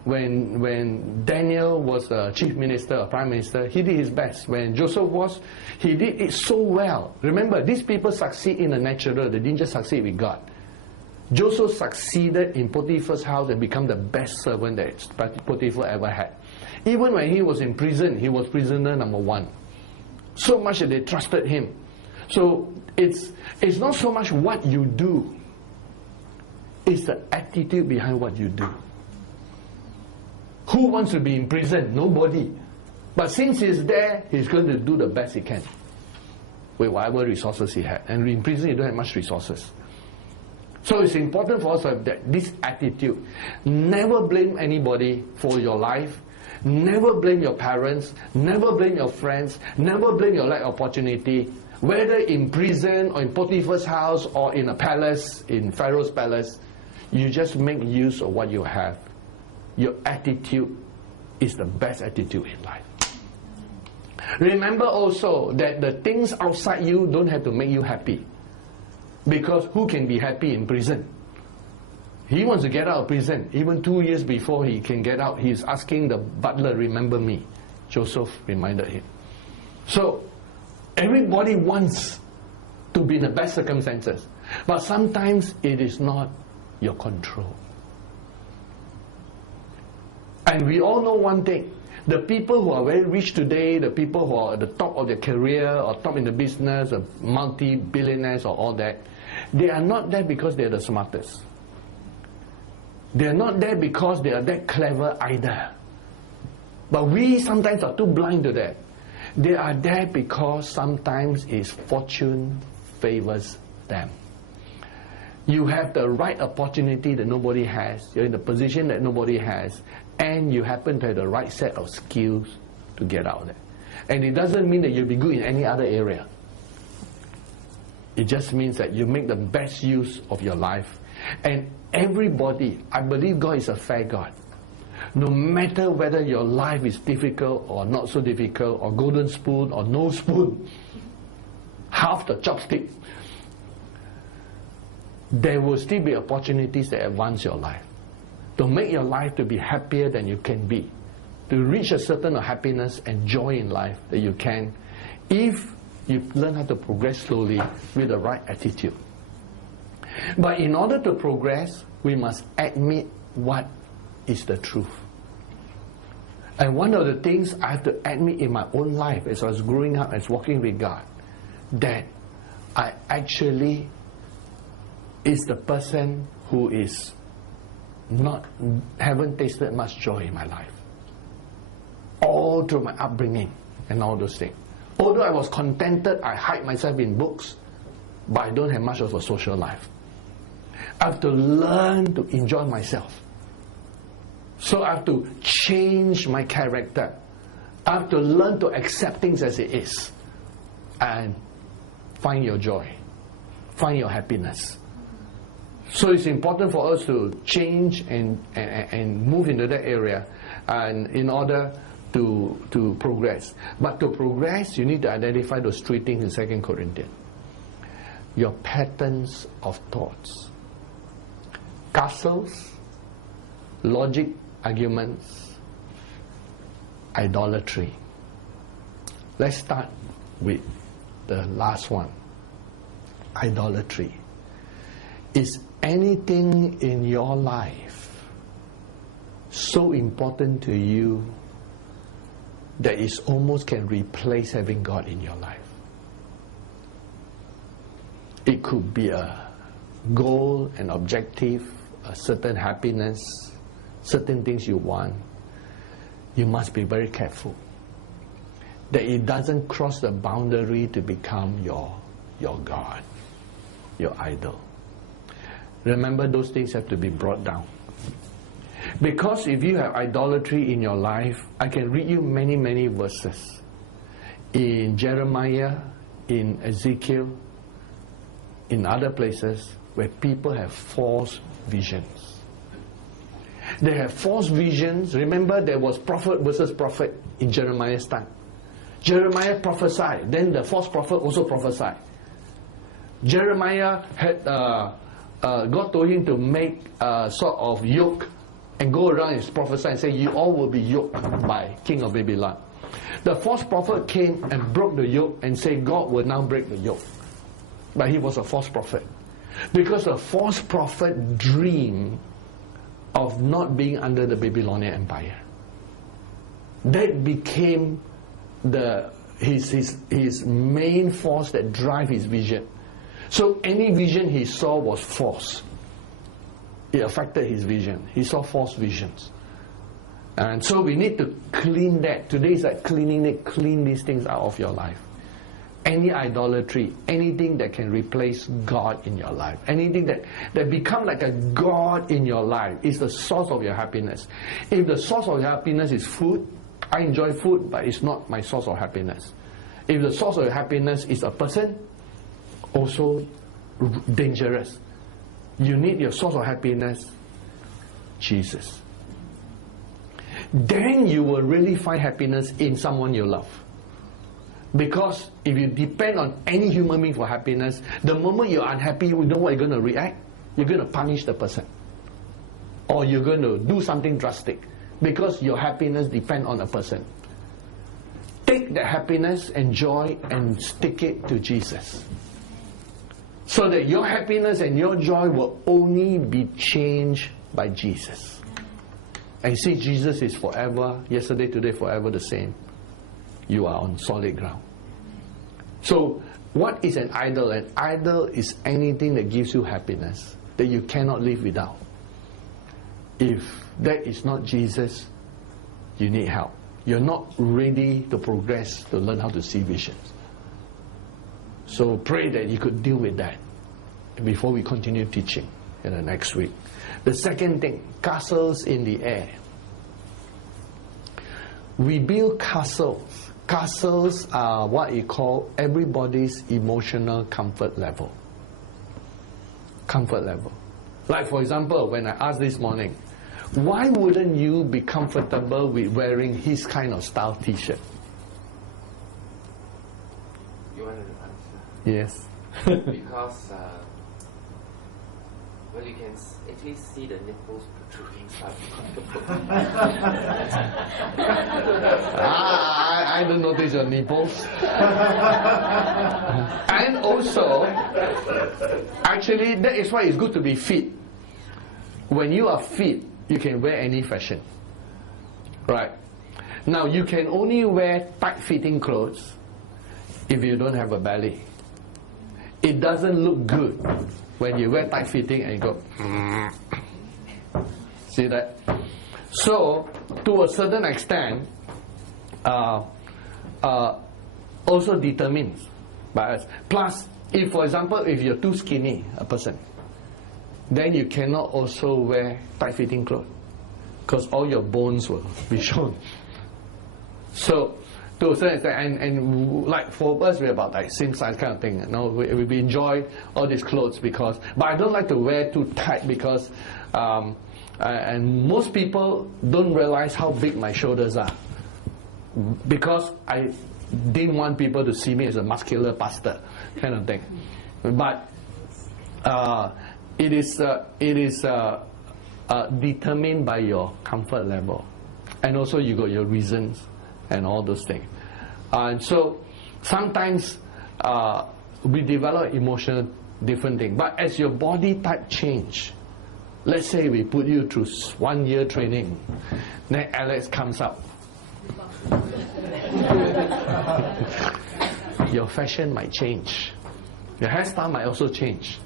when Daniel was a chief minister, a prime minister, he did his best. When Joseph was, he did it so well. Remember, these people succeed in the natural. They didn't just succeed with God. Joseph succeeded in Potiphar's house and become the best servant that Potiphar ever had. Even when he was in prison, he was prisoner number 1. So much that they trusted him. So it's not so much what you do. It's the attitude behind what you do. Who wants to be in prison? Nobody. But since he's there, he's going to do the best he can with whatever resources he had. And in prison, you don't have much resources. So it's important for us to have this attitude. Never blame anybody for your life. Never blame your parents. Never blame your friends. Never blame your lack of opportunity. Whether in prison or in Potiphar's house or in a palace, in Pharaoh's palace, You just make use of what you have. Your attitude is the best attitude in life. Remember also that the things outside you don't have to make you happy. Because who can be happy in prison? He wants to get out of prison. Even 2 years before he can get out, he's asking the butler, remember me. Joseph reminded him. So, everybody wants to be in the best circumstances. But sometimes it is not your control. And we all know one thing. The people who are very rich today, the people who are at the top of their career or top in the business, or multi-billionaires or all that, they are not there because they are the smartest. They are not there because they are that clever either. But we sometimes are too blind to that. They are there because sometimes it's fortune favors them. You have the right opportunity that nobody has. You're in the position that nobody has. And you happen to have the right set of skills to get out there. And it doesn't mean that you'll be good in any other area. It just means that you make the best use of your life. And everybody, I believe God is a fair God. No matter whether your life is difficult or not so difficult, or golden spoon or no spoon, half the chopstick, there will still be opportunities that advance your life, to make your life to be happier than you can be, to reach a certain happiness and joy in life that you can, if you learn how to progress slowly with the right attitude. But in order to progress, we must admit what is the truth. And one of the things I have to admit in my own life as I was growing up, as walking with God, that I actually is the person who is haven't tasted much joy in my life. All through my upbringing and all those things. Although I was contented, I hide myself in books, but I don't have much of a social life. I have to learn to enjoy myself. So I have to change my character. I have to learn to accept things as it is. And find your joy. Find your happiness. So it's important for us to change and move into that area, and in order to progress. But to progress, you need to identify those three things in 2 Corinthians. Your patterns of thoughts. Castles, logic, arguments, idolatry. Let's start with the last one. Idolatry. Is anything in your life so important to you that it almost can replace having God in your life? It could be a goal, an objective, a certain happiness, certain things you want. You must be very careful that it doesn't cross the boundary to become your God, your idol. Remember, those things have to be brought down. Because if you have idolatry in your life, I can read you many, many verses. In Jeremiah, in Ezekiel, in other places, where people have false visions. They have false visions. Remember, there was prophet versus prophet in Jeremiah's time. Jeremiah prophesied, then the false prophet also prophesied. Jeremiah had God told him to make a sort of yoke and go around and prophesy and say, you all will be yoked by King of Babylon. The false prophet came and broke the yoke and said God will now break the yoke. But he was a false prophet. Because a false prophet dreamed of not being under the Babylonian Empire. That became his main force that drive his vision. So any vision he saw was false. It affected his vision. He saw false visions. And so we need to clean that. Today is like cleaning it. Clean these things out of your life. Any idolatry, anything that can replace God in your life, anything that become like a God in your life is the source of your happiness. If the source of your happiness is food, I enjoy food, but it's not my source of happiness. If the source of your happiness is a person, also dangerous. You need your source of happiness, Jesus. Then you will really find happiness in someone you love. Because if you depend on any human being for happiness, the moment you're unhappy, you know what you're going to react? You're going to punish the person. Or you're going to do something drastic. Because your happiness depends on a person. Take that happiness and joy and stick it to Jesus. So that your happiness and your joy will only be changed by Jesus. And you see, Jesus is forever, yesterday, today, forever the same. You are on solid ground. So, what is an idol? An idol is anything that gives you happiness that you cannot live without. If that is not Jesus, you need help. You're not ready to progress to learn how to see visions. So pray that you could deal with that before we continue teaching in the next week. The second thing, castles in the air. We build castles. Castles are what you call everybody's emotional comfort level. Comfort level. Like for example, when I asked this morning, why wouldn't you be comfortable with wearing his kind of style t-shirt? You want to answer? Yes. Because well, you can actually see the nipples protruding inside. I don't notice your nipples. And also, actually, that is why it's good to be fit. When you are fit, you can wear any fashion. Right? Now, you can only wear tight-fitting clothes if you don't have a belly. It doesn't look good when you wear tight-fitting and you go, see that? So, to a certain extent, also determines by us. Plus, if for example, if you're too skinny, a person, then you cannot also wear tight-fitting clothes because all your bones will be shown. So, to a certain extent, and like for us, we're about like same size kind of thing. You know, we enjoy all these clothes because, but I don't like to wear too tight because, and most people don't realize how big my shoulders are because I didn't want people to see me as a muscular pastor kind of thing. But it is determined by your comfort level, and also you got your reasons and all those things. And so sometimes we develop emotional different things. But as your body type change, let's say we put you through 1 year training, then Alex comes up. Your fashion might change. Your hairstyle might also change.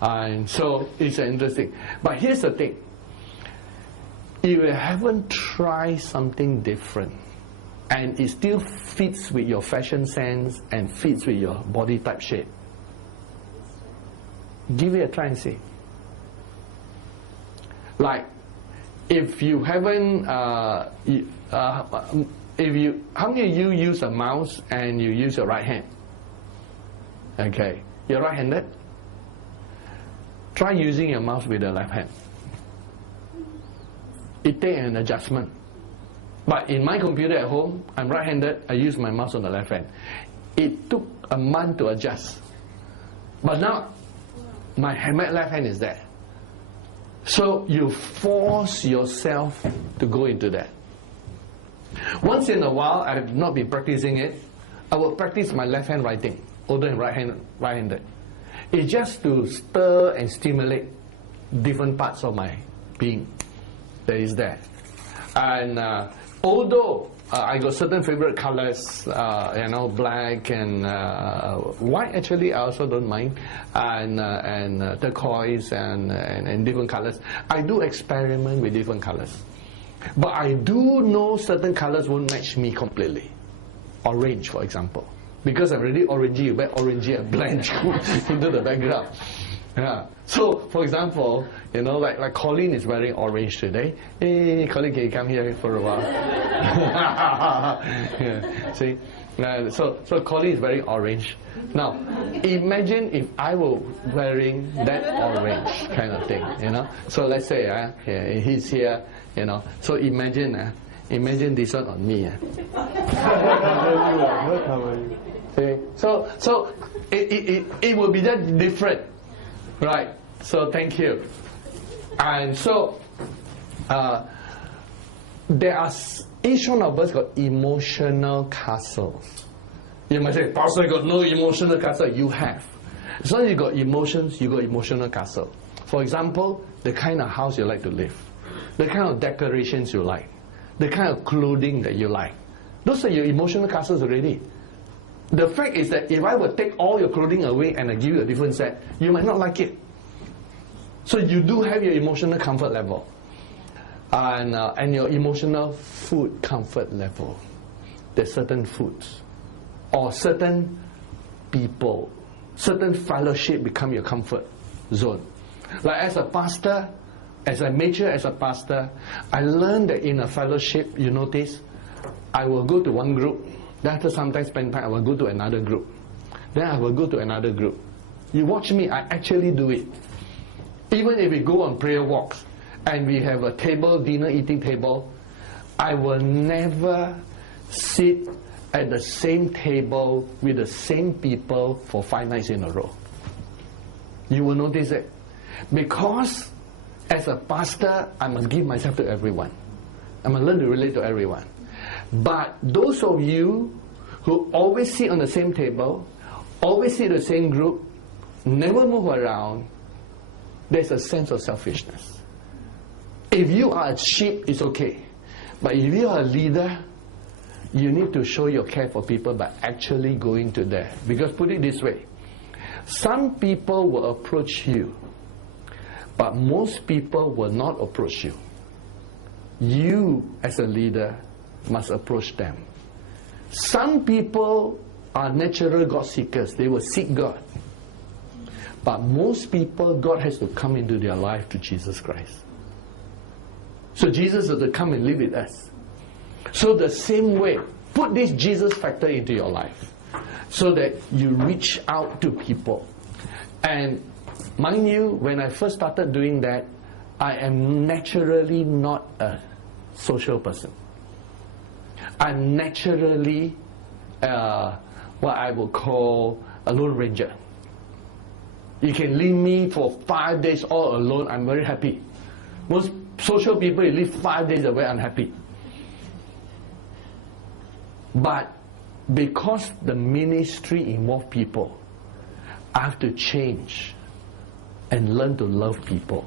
And so it's interesting. But here's the thing. If you haven't tried something different and it still fits with your fashion sense and fits with your body type shape, give it a try and see. Like, if you haven't, how many of you use a mouse and you use your right hand? Okay, you're right-handed? Try using your mouse with the left hand. It takes an adjustment. But in my computer at home, I'm right-handed, I use my mouse on the left hand. It took a month to adjust. But now, my left hand is there. So you force yourself to go into that. Once in a while, I have not been practicing it, I will practice my left hand writing, although I'm right-handed. It's just to stir and stimulate different parts of my being that is there. And although I got certain favorite colors, black and white, actually I also don't mind, and turquoise and different colors. I do experiment with different colors, but I do know certain colors won't match me completely. Orange, for example, because I'm really orangey, you wear orangey and blend into the background. Yeah. So, for example, like Colleen is wearing orange today. Hey, Colleen, can you come here for a while? Yeah. See? So Colleen is wearing orange. Now, imagine if I were wearing that orange kind of thing, So let's say he's here, So imagine this one on me. See? So it will be that different. Right. So thank you. And so there are each one of us got emotional castles. You might say, Pastor, I got no emotional castle. You have. As long as you got emotions, you got emotional castle. For example, the kind of house you like to live, the kind of decorations you like, the kind of clothing that you like. Those are your emotional castles already. The fact is that if I would take all your clothing away and I give you a different set, you might not like it. So you do have your emotional comfort level. And your emotional food comfort level. There's certain foods or certain people, certain fellowship become your comfort zone. Like as a pastor, as I mature as a pastor, I learned that in a fellowship, you notice, I will go to one group, then after some time spend time, I will go to another group. Then I will go to another group. You watch me, I actually do it. Even if we go on prayer walks, and we have a table, dinner eating table, I will never sit at the same table with the same people for 5 nights in a row. You will notice it. Because as a pastor, I must give myself to everyone. I must learn to relate to everyone. But those of you who always sit on the same table, always sit in the same group, never move around, there's a sense of selfishness. If you are a sheep, it's okay. But if you are a leader, you need to show your care for people by actually going to there. Because put it this way, some people will approach you, but most people will not approach you. You, as a leader, must approach them. Some people are natural God seekers. They will seek God. But most people, God has to come into their life to Jesus Christ. So Jesus has to come and live with us. So the same way, put this Jesus factor into your life so that you reach out to people. And mind you, when I first started doing that, I am naturally not a social person. I'm naturally what I would call a lone ranger. You can leave me for 5 days all alone, I'm very happy. Most social people, you live 5 days away, unhappy. But because the ministry involves people, I have to change and learn to love people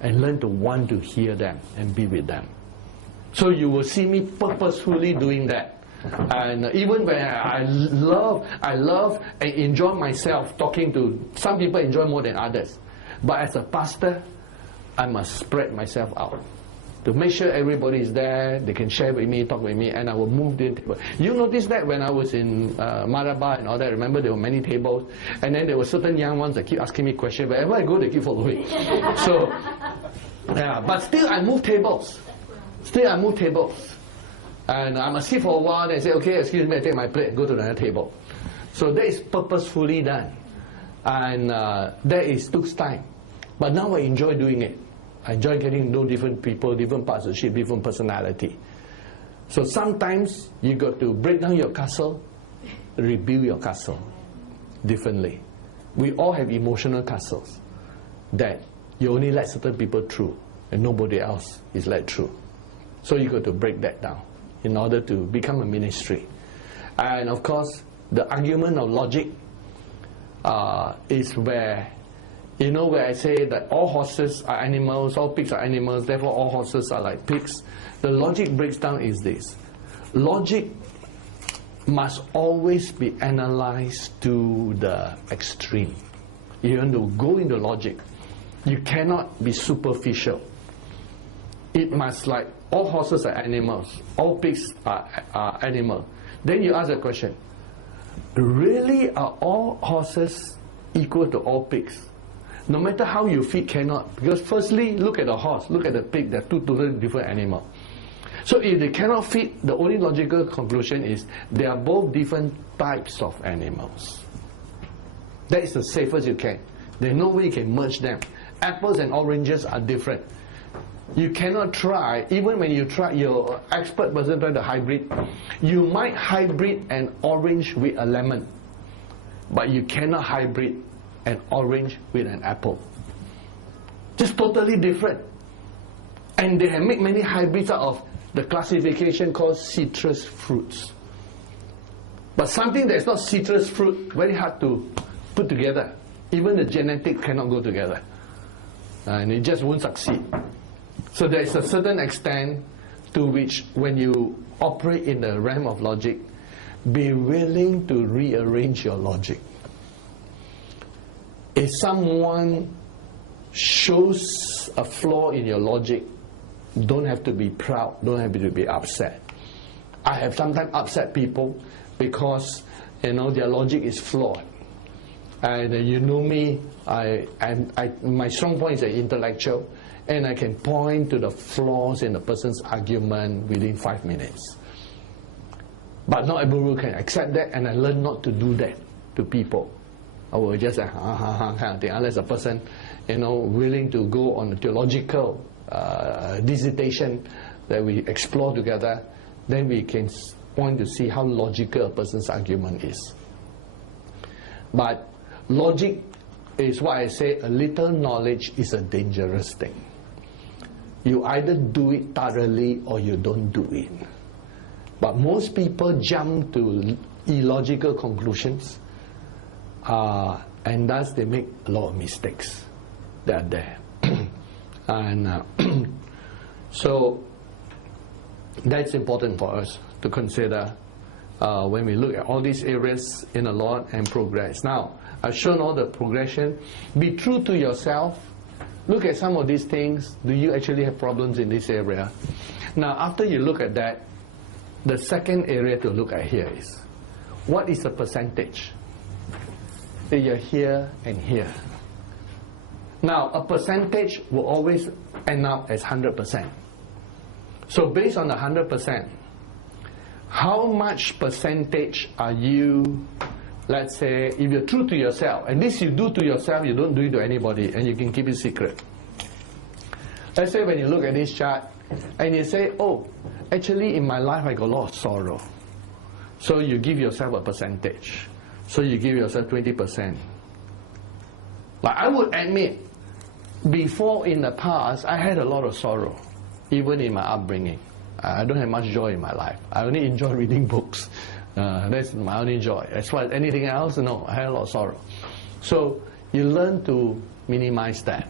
and learn to want to hear them and be with them. So you will see me purposefully doing that. And even when I love and enjoy myself talking to, some people enjoy more than others. But as a pastor, I must spread myself out to make sure everybody is there, they can share with me, talk with me, and I will move the table. You notice that when I was in Maraba and all that, remember there were many tables, and then there were certain young ones that keep asking me questions. Wherever I go, they keep following. So, yeah, but still I move tables. And I must sit for a while and say, okay, excuse me, I take my plate and go to another table. So that is purposefully done. And that took time. But now I enjoy doing it. I enjoy getting to know different people, different parts of the ship, different personality. So sometimes you got to break down your castle, rebuild your castle differently. We all have emotional castles that you only let certain people through and nobody else is let through. So you got to break that down in order to become a ministry. And of course, the argument of logic is where, where I say that all horses are animals, all pigs are animals, therefore all horses are like pigs. The logic breaks down is this. Logic must always be analyzed to the extreme. You want to go into logic. You cannot be superficial. It must, like, all horses are animals, all pigs are animals. Then you ask the question, really, are all horses equal to all pigs? No matter how you feed, cannot. Because firstly, look at the horse, look at the pig, they're two totally different animals. So if they cannot feed, the only logical conclusion is they are both different types of animals. That is the safest you can. There's no way you can merge them. Apples and oranges are different. You cannot try, even when you try, your expert person try to hybrid, you might hybrid an orange with a lemon, but you cannot hybrid an orange with an apple. Just totally different. And they have made many hybrids out of the classification called citrus fruits. But something that is not citrus fruit, very hard to put together. Even the genetic cannot go together. And it just won't succeed. So there is a certain extent to which when you operate in the realm of logic, be willing to rearrange your logic. If someone shows a flaw in your logic, don't have to be proud, don't have to be upset. I have sometimes upset people because their logic is flawed. And you know me, my strong point is an intellectual, and I can point to the flaws in the person's argument within 5 minutes. But not everyone can accept that, and I learn not to do that to people. I will just say, kind of thing, unless a person, willing to go on a theological dissertation that we explore together, then we can point to see how logical a person's argument is. But logic is what I say, a little knowledge is a dangerous thing. You either do it thoroughly or you don't do it. But most people jump to illogical conclusions, and thus they make a lot of mistakes that are there. And so that's important for us to consider when we look at all these areas in the Lord and progress. Now, I've shown all the progression. Be true to yourself. Look at some of these things. Do you actually have problems in this area? Now, after you look at that, the second area to look at here is, what is the percentage that you're here and here? Now, a percentage will always end up as 100%. So based on the 100%, how much percentage are you, let's say, if you're true to yourself, and this you do to yourself, you don't do it to anybody, and you can keep it secret. Let's say when you look at this chart, and you say, oh, actually in my life I got a lot of sorrow. So you give yourself a percentage. So you give yourself 20%. But I would admit, before in the past, I had a lot of sorrow, even in my upbringing. I don't have much joy in my life. I only enjoy reading books. That's my only joy. As far as anything else, no, I had a lot of sorrow. So you learn to minimize that.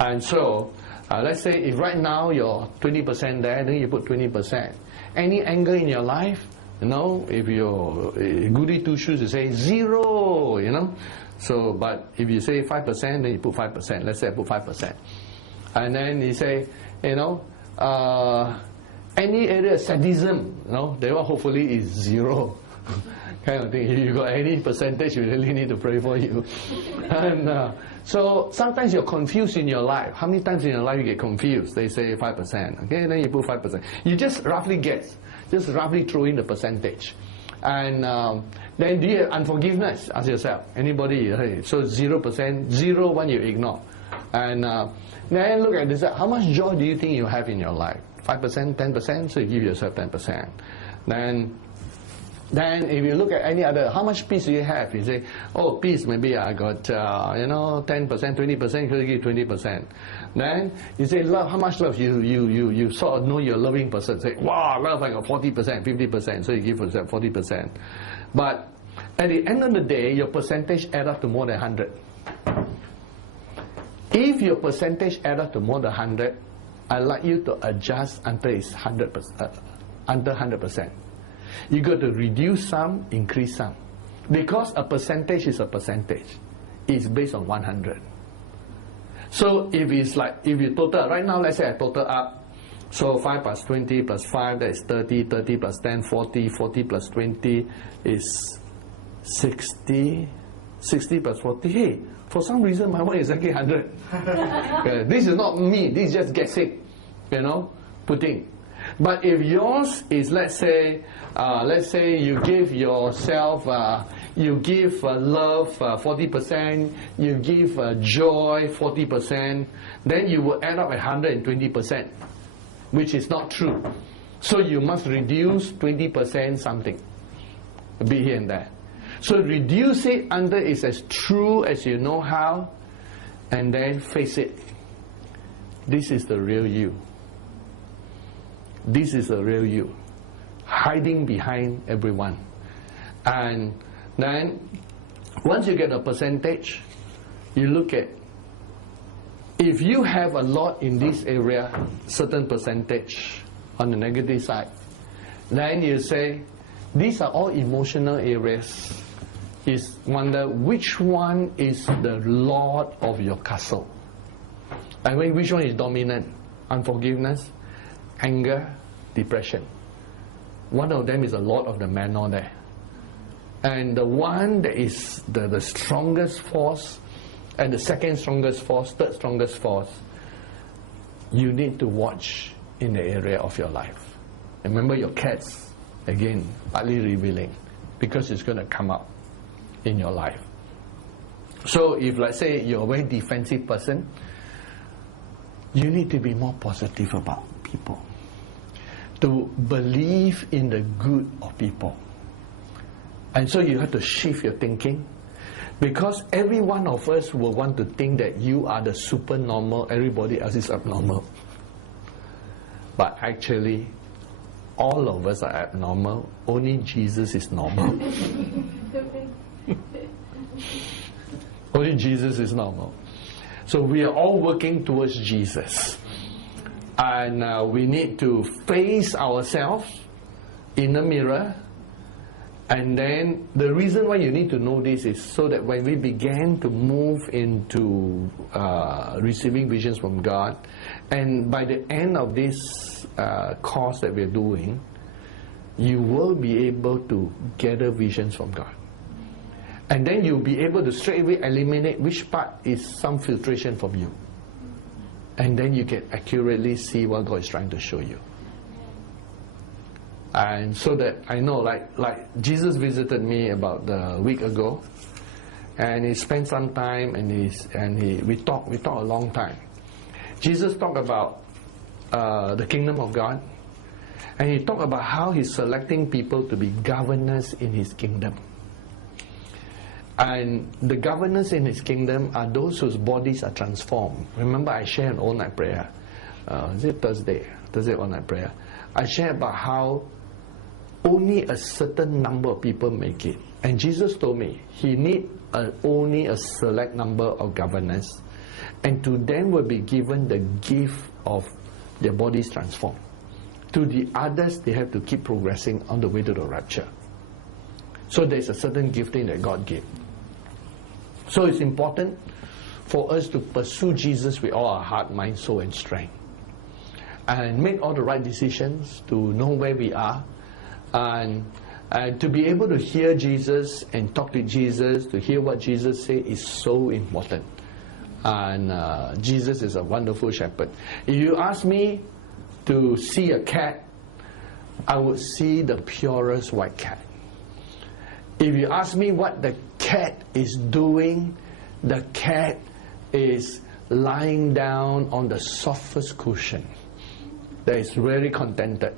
And so, let's say if right now you're 20% there, then you put 20%. Any anger in your life, if you're goody two shoes, you say 0, So, but if you say 5%, then you put 5%. Let's say I put 5%. And then you say, any area of sadism, that one hopefully is 0. Kind of thing. If you got any percentage, you really need to pray for you. And so sometimes you're confused in your life. How many times in your life you get confused? They say 5%. Okay, then you put 5%. You just roughly guess. Just roughly throw in the percentage. And then do you have unforgiveness? Ask yourself. Anybody? So 0%, 0 when you ignore. And then look at this. How much joy do you think you have in your life? 5%, 10%? So you give yourself 10%. Then if you look at any other, how much peace do you have? You say, oh, peace, maybe I got, 10%, 20%, you could give 20%. Then you say, love, how much love? You sort of know you're a loving person. Say, wow, love, I got 40%, 50%. So you give yourself 40%. But at the end of the day, your percentage add up to more than 100. If your percentage add up to more than 100, I'd like you to adjust until it's 100%, under 100%. You got to reduce some, increase some. Because a percentage is a percentage. It's based on 100. So if it's like, if you total, right now let's say I total up. So 5 plus 20 plus 5, that is 30, 30 plus 10, 40, 40 plus 20 is 60, 60 plus 40. Hey, for some reason my one is exactly 100. This is not me. This is just guessing. Putting. But if yours is, let's say you give yourself, you give love 40%, you give joy 40%, then you will end up at 120%, which is not true. So you must reduce 20% something, a bit here and there. So reduce it until it's as true as you know how, and then face it. This is the real you. This is the real you, hiding behind everyone. And then, once you get a percentage, you look at, if you have a lot in this area, certain percentage on the negative side, then you say, these are all emotional areas. You wonder which one is the lord of your castle. I mean, which one is dominant? Unforgiveness, anger, depression. One of them is the lord of the manor there. And the one that is the strongest force, and the second strongest force, third strongest force, you need to watch in the area of your life. Remember your cats, again, partly revealing, because it's going to come up in your life. So if, let's say, you're a very defensive person, you need to be more positive about people, to believe in the good of people. And so you have to shift your thinking, because every one of us will want to think that you are the super normal, everybody else is abnormal. But actually, all of us are abnormal, only Jesus is normal. Only Jesus is normal. So we are all working towards Jesus. And we need to face ourselves in the mirror. And then the reason why you need to know this is so that when we begin to move into receiving visions from God, and by the end of this course that we're doing, you will be able to gather visions from God. And then you'll be able to straightaway eliminate which part is some filtration from you. And then you can accurately see what God is trying to show you. And so that I know, like Jesus visited me about a week ago, and he spent some time, and we talked a long time. Jesus talked about the kingdom of God, and he talked about how he's selecting people to be governors in his kingdom. And the governors in his kingdom are those whose bodies are transformed. Remember, I shared an all-night prayer. Is it Thursday all-night prayer? I shared about how only a certain number of people make it. And Jesus told me he need only a select number of governors, and to them will be given the gift of their bodies transformed. To the others, they have to keep progressing on the way to the rapture. So there's a certain gifting that God gave. So it's important for us to pursue Jesus with all our heart, mind, soul, and strength, and make all the right decisions, to know where we are, and to be able to hear Jesus and talk to Jesus, to hear what Jesus says is so important. And Jesus is a wonderful shepherd. If you ask me to see a cat, I would see the purest white cat. If you ask me what the cat is doing, the cat is lying down on the softest cushion that is very contented.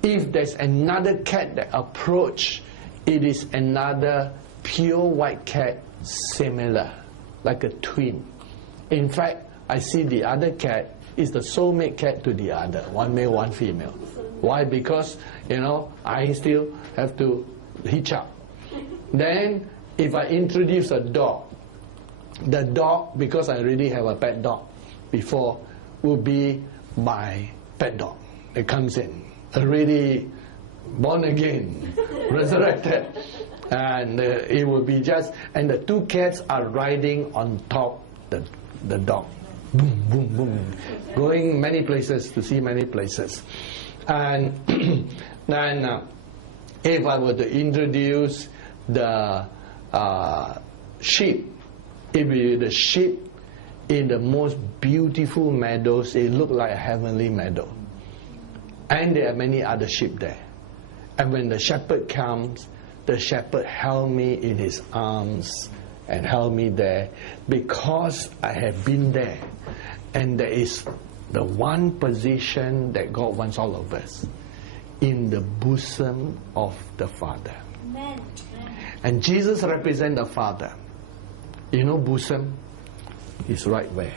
If there's another cat that approach, it is another pure white cat, similar, like a twin. In fact, I see the other cat is the soulmate cat to the other, one male, one female. Why? Because, I still have to hitch up. Then, if I introduce a dog, the dog, because I already have a pet dog before, will be my pet dog. It comes in, already born again, resurrected. And it will be just, and the two cats are riding on top the dog. Boom, boom, boom. Going many places to see many places. And then if I were to introduce the sheep, if we the sheep in the most beautiful meadows, it looked like a heavenly meadow. And there are many other sheep there. And when the shepherd comes, the shepherd held me in his arms and held me there because I have been there. And there is the one position that God wants all of us, in the bosom of the Father. Amen. And Jesus represents the Father. You know, bosom is right where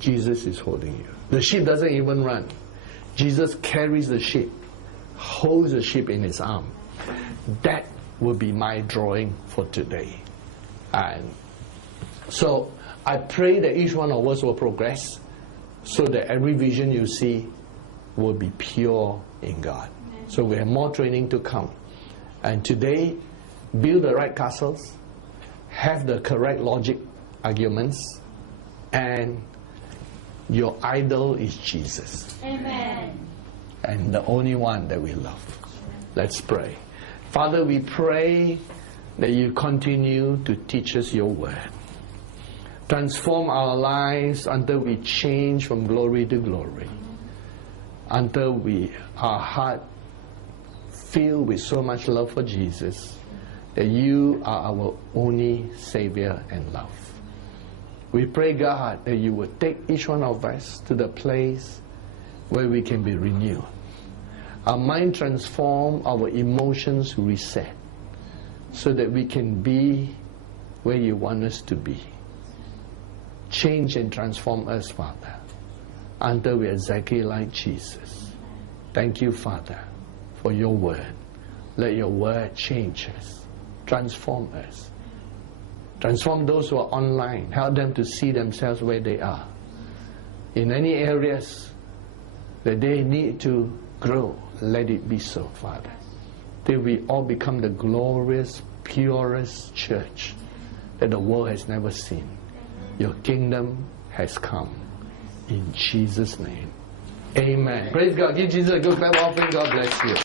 Jesus is holding you. The sheep doesn't even run. Jesus carries the sheep, holds the sheep in his arm. That will be my drawing for today. And so I pray that each one of us will progress so that every vision you see will be pure in God. So we have more training to come. And today, build the right castles, have the correct logic arguments, and your idol is Jesus. Amen. And the only one that we love. Let's pray. Father, we pray that you continue to teach us your word. Transform our lives until we change from glory to glory. Until our heart filled with so much love for Jesus, that you are our only Savior and love. We pray, God, that you will take each one of us to the place where we can be renewed. Our mind transformed, our emotions reset, so that we can be where you want us to be. Change and transform us, Father, until we are exactly like Jesus. Thank you, Father, for your word. Let your word change us, transform us. Transform those who are online. Help them to see themselves where they are. In any areas that they need to grow, let it be so, Father. Till we all become the glorious, purest church that the world has never seen. Your kingdom has come. In Jesus' name. Amen. Praise God. Give Jesus a good clap offering. God bless you.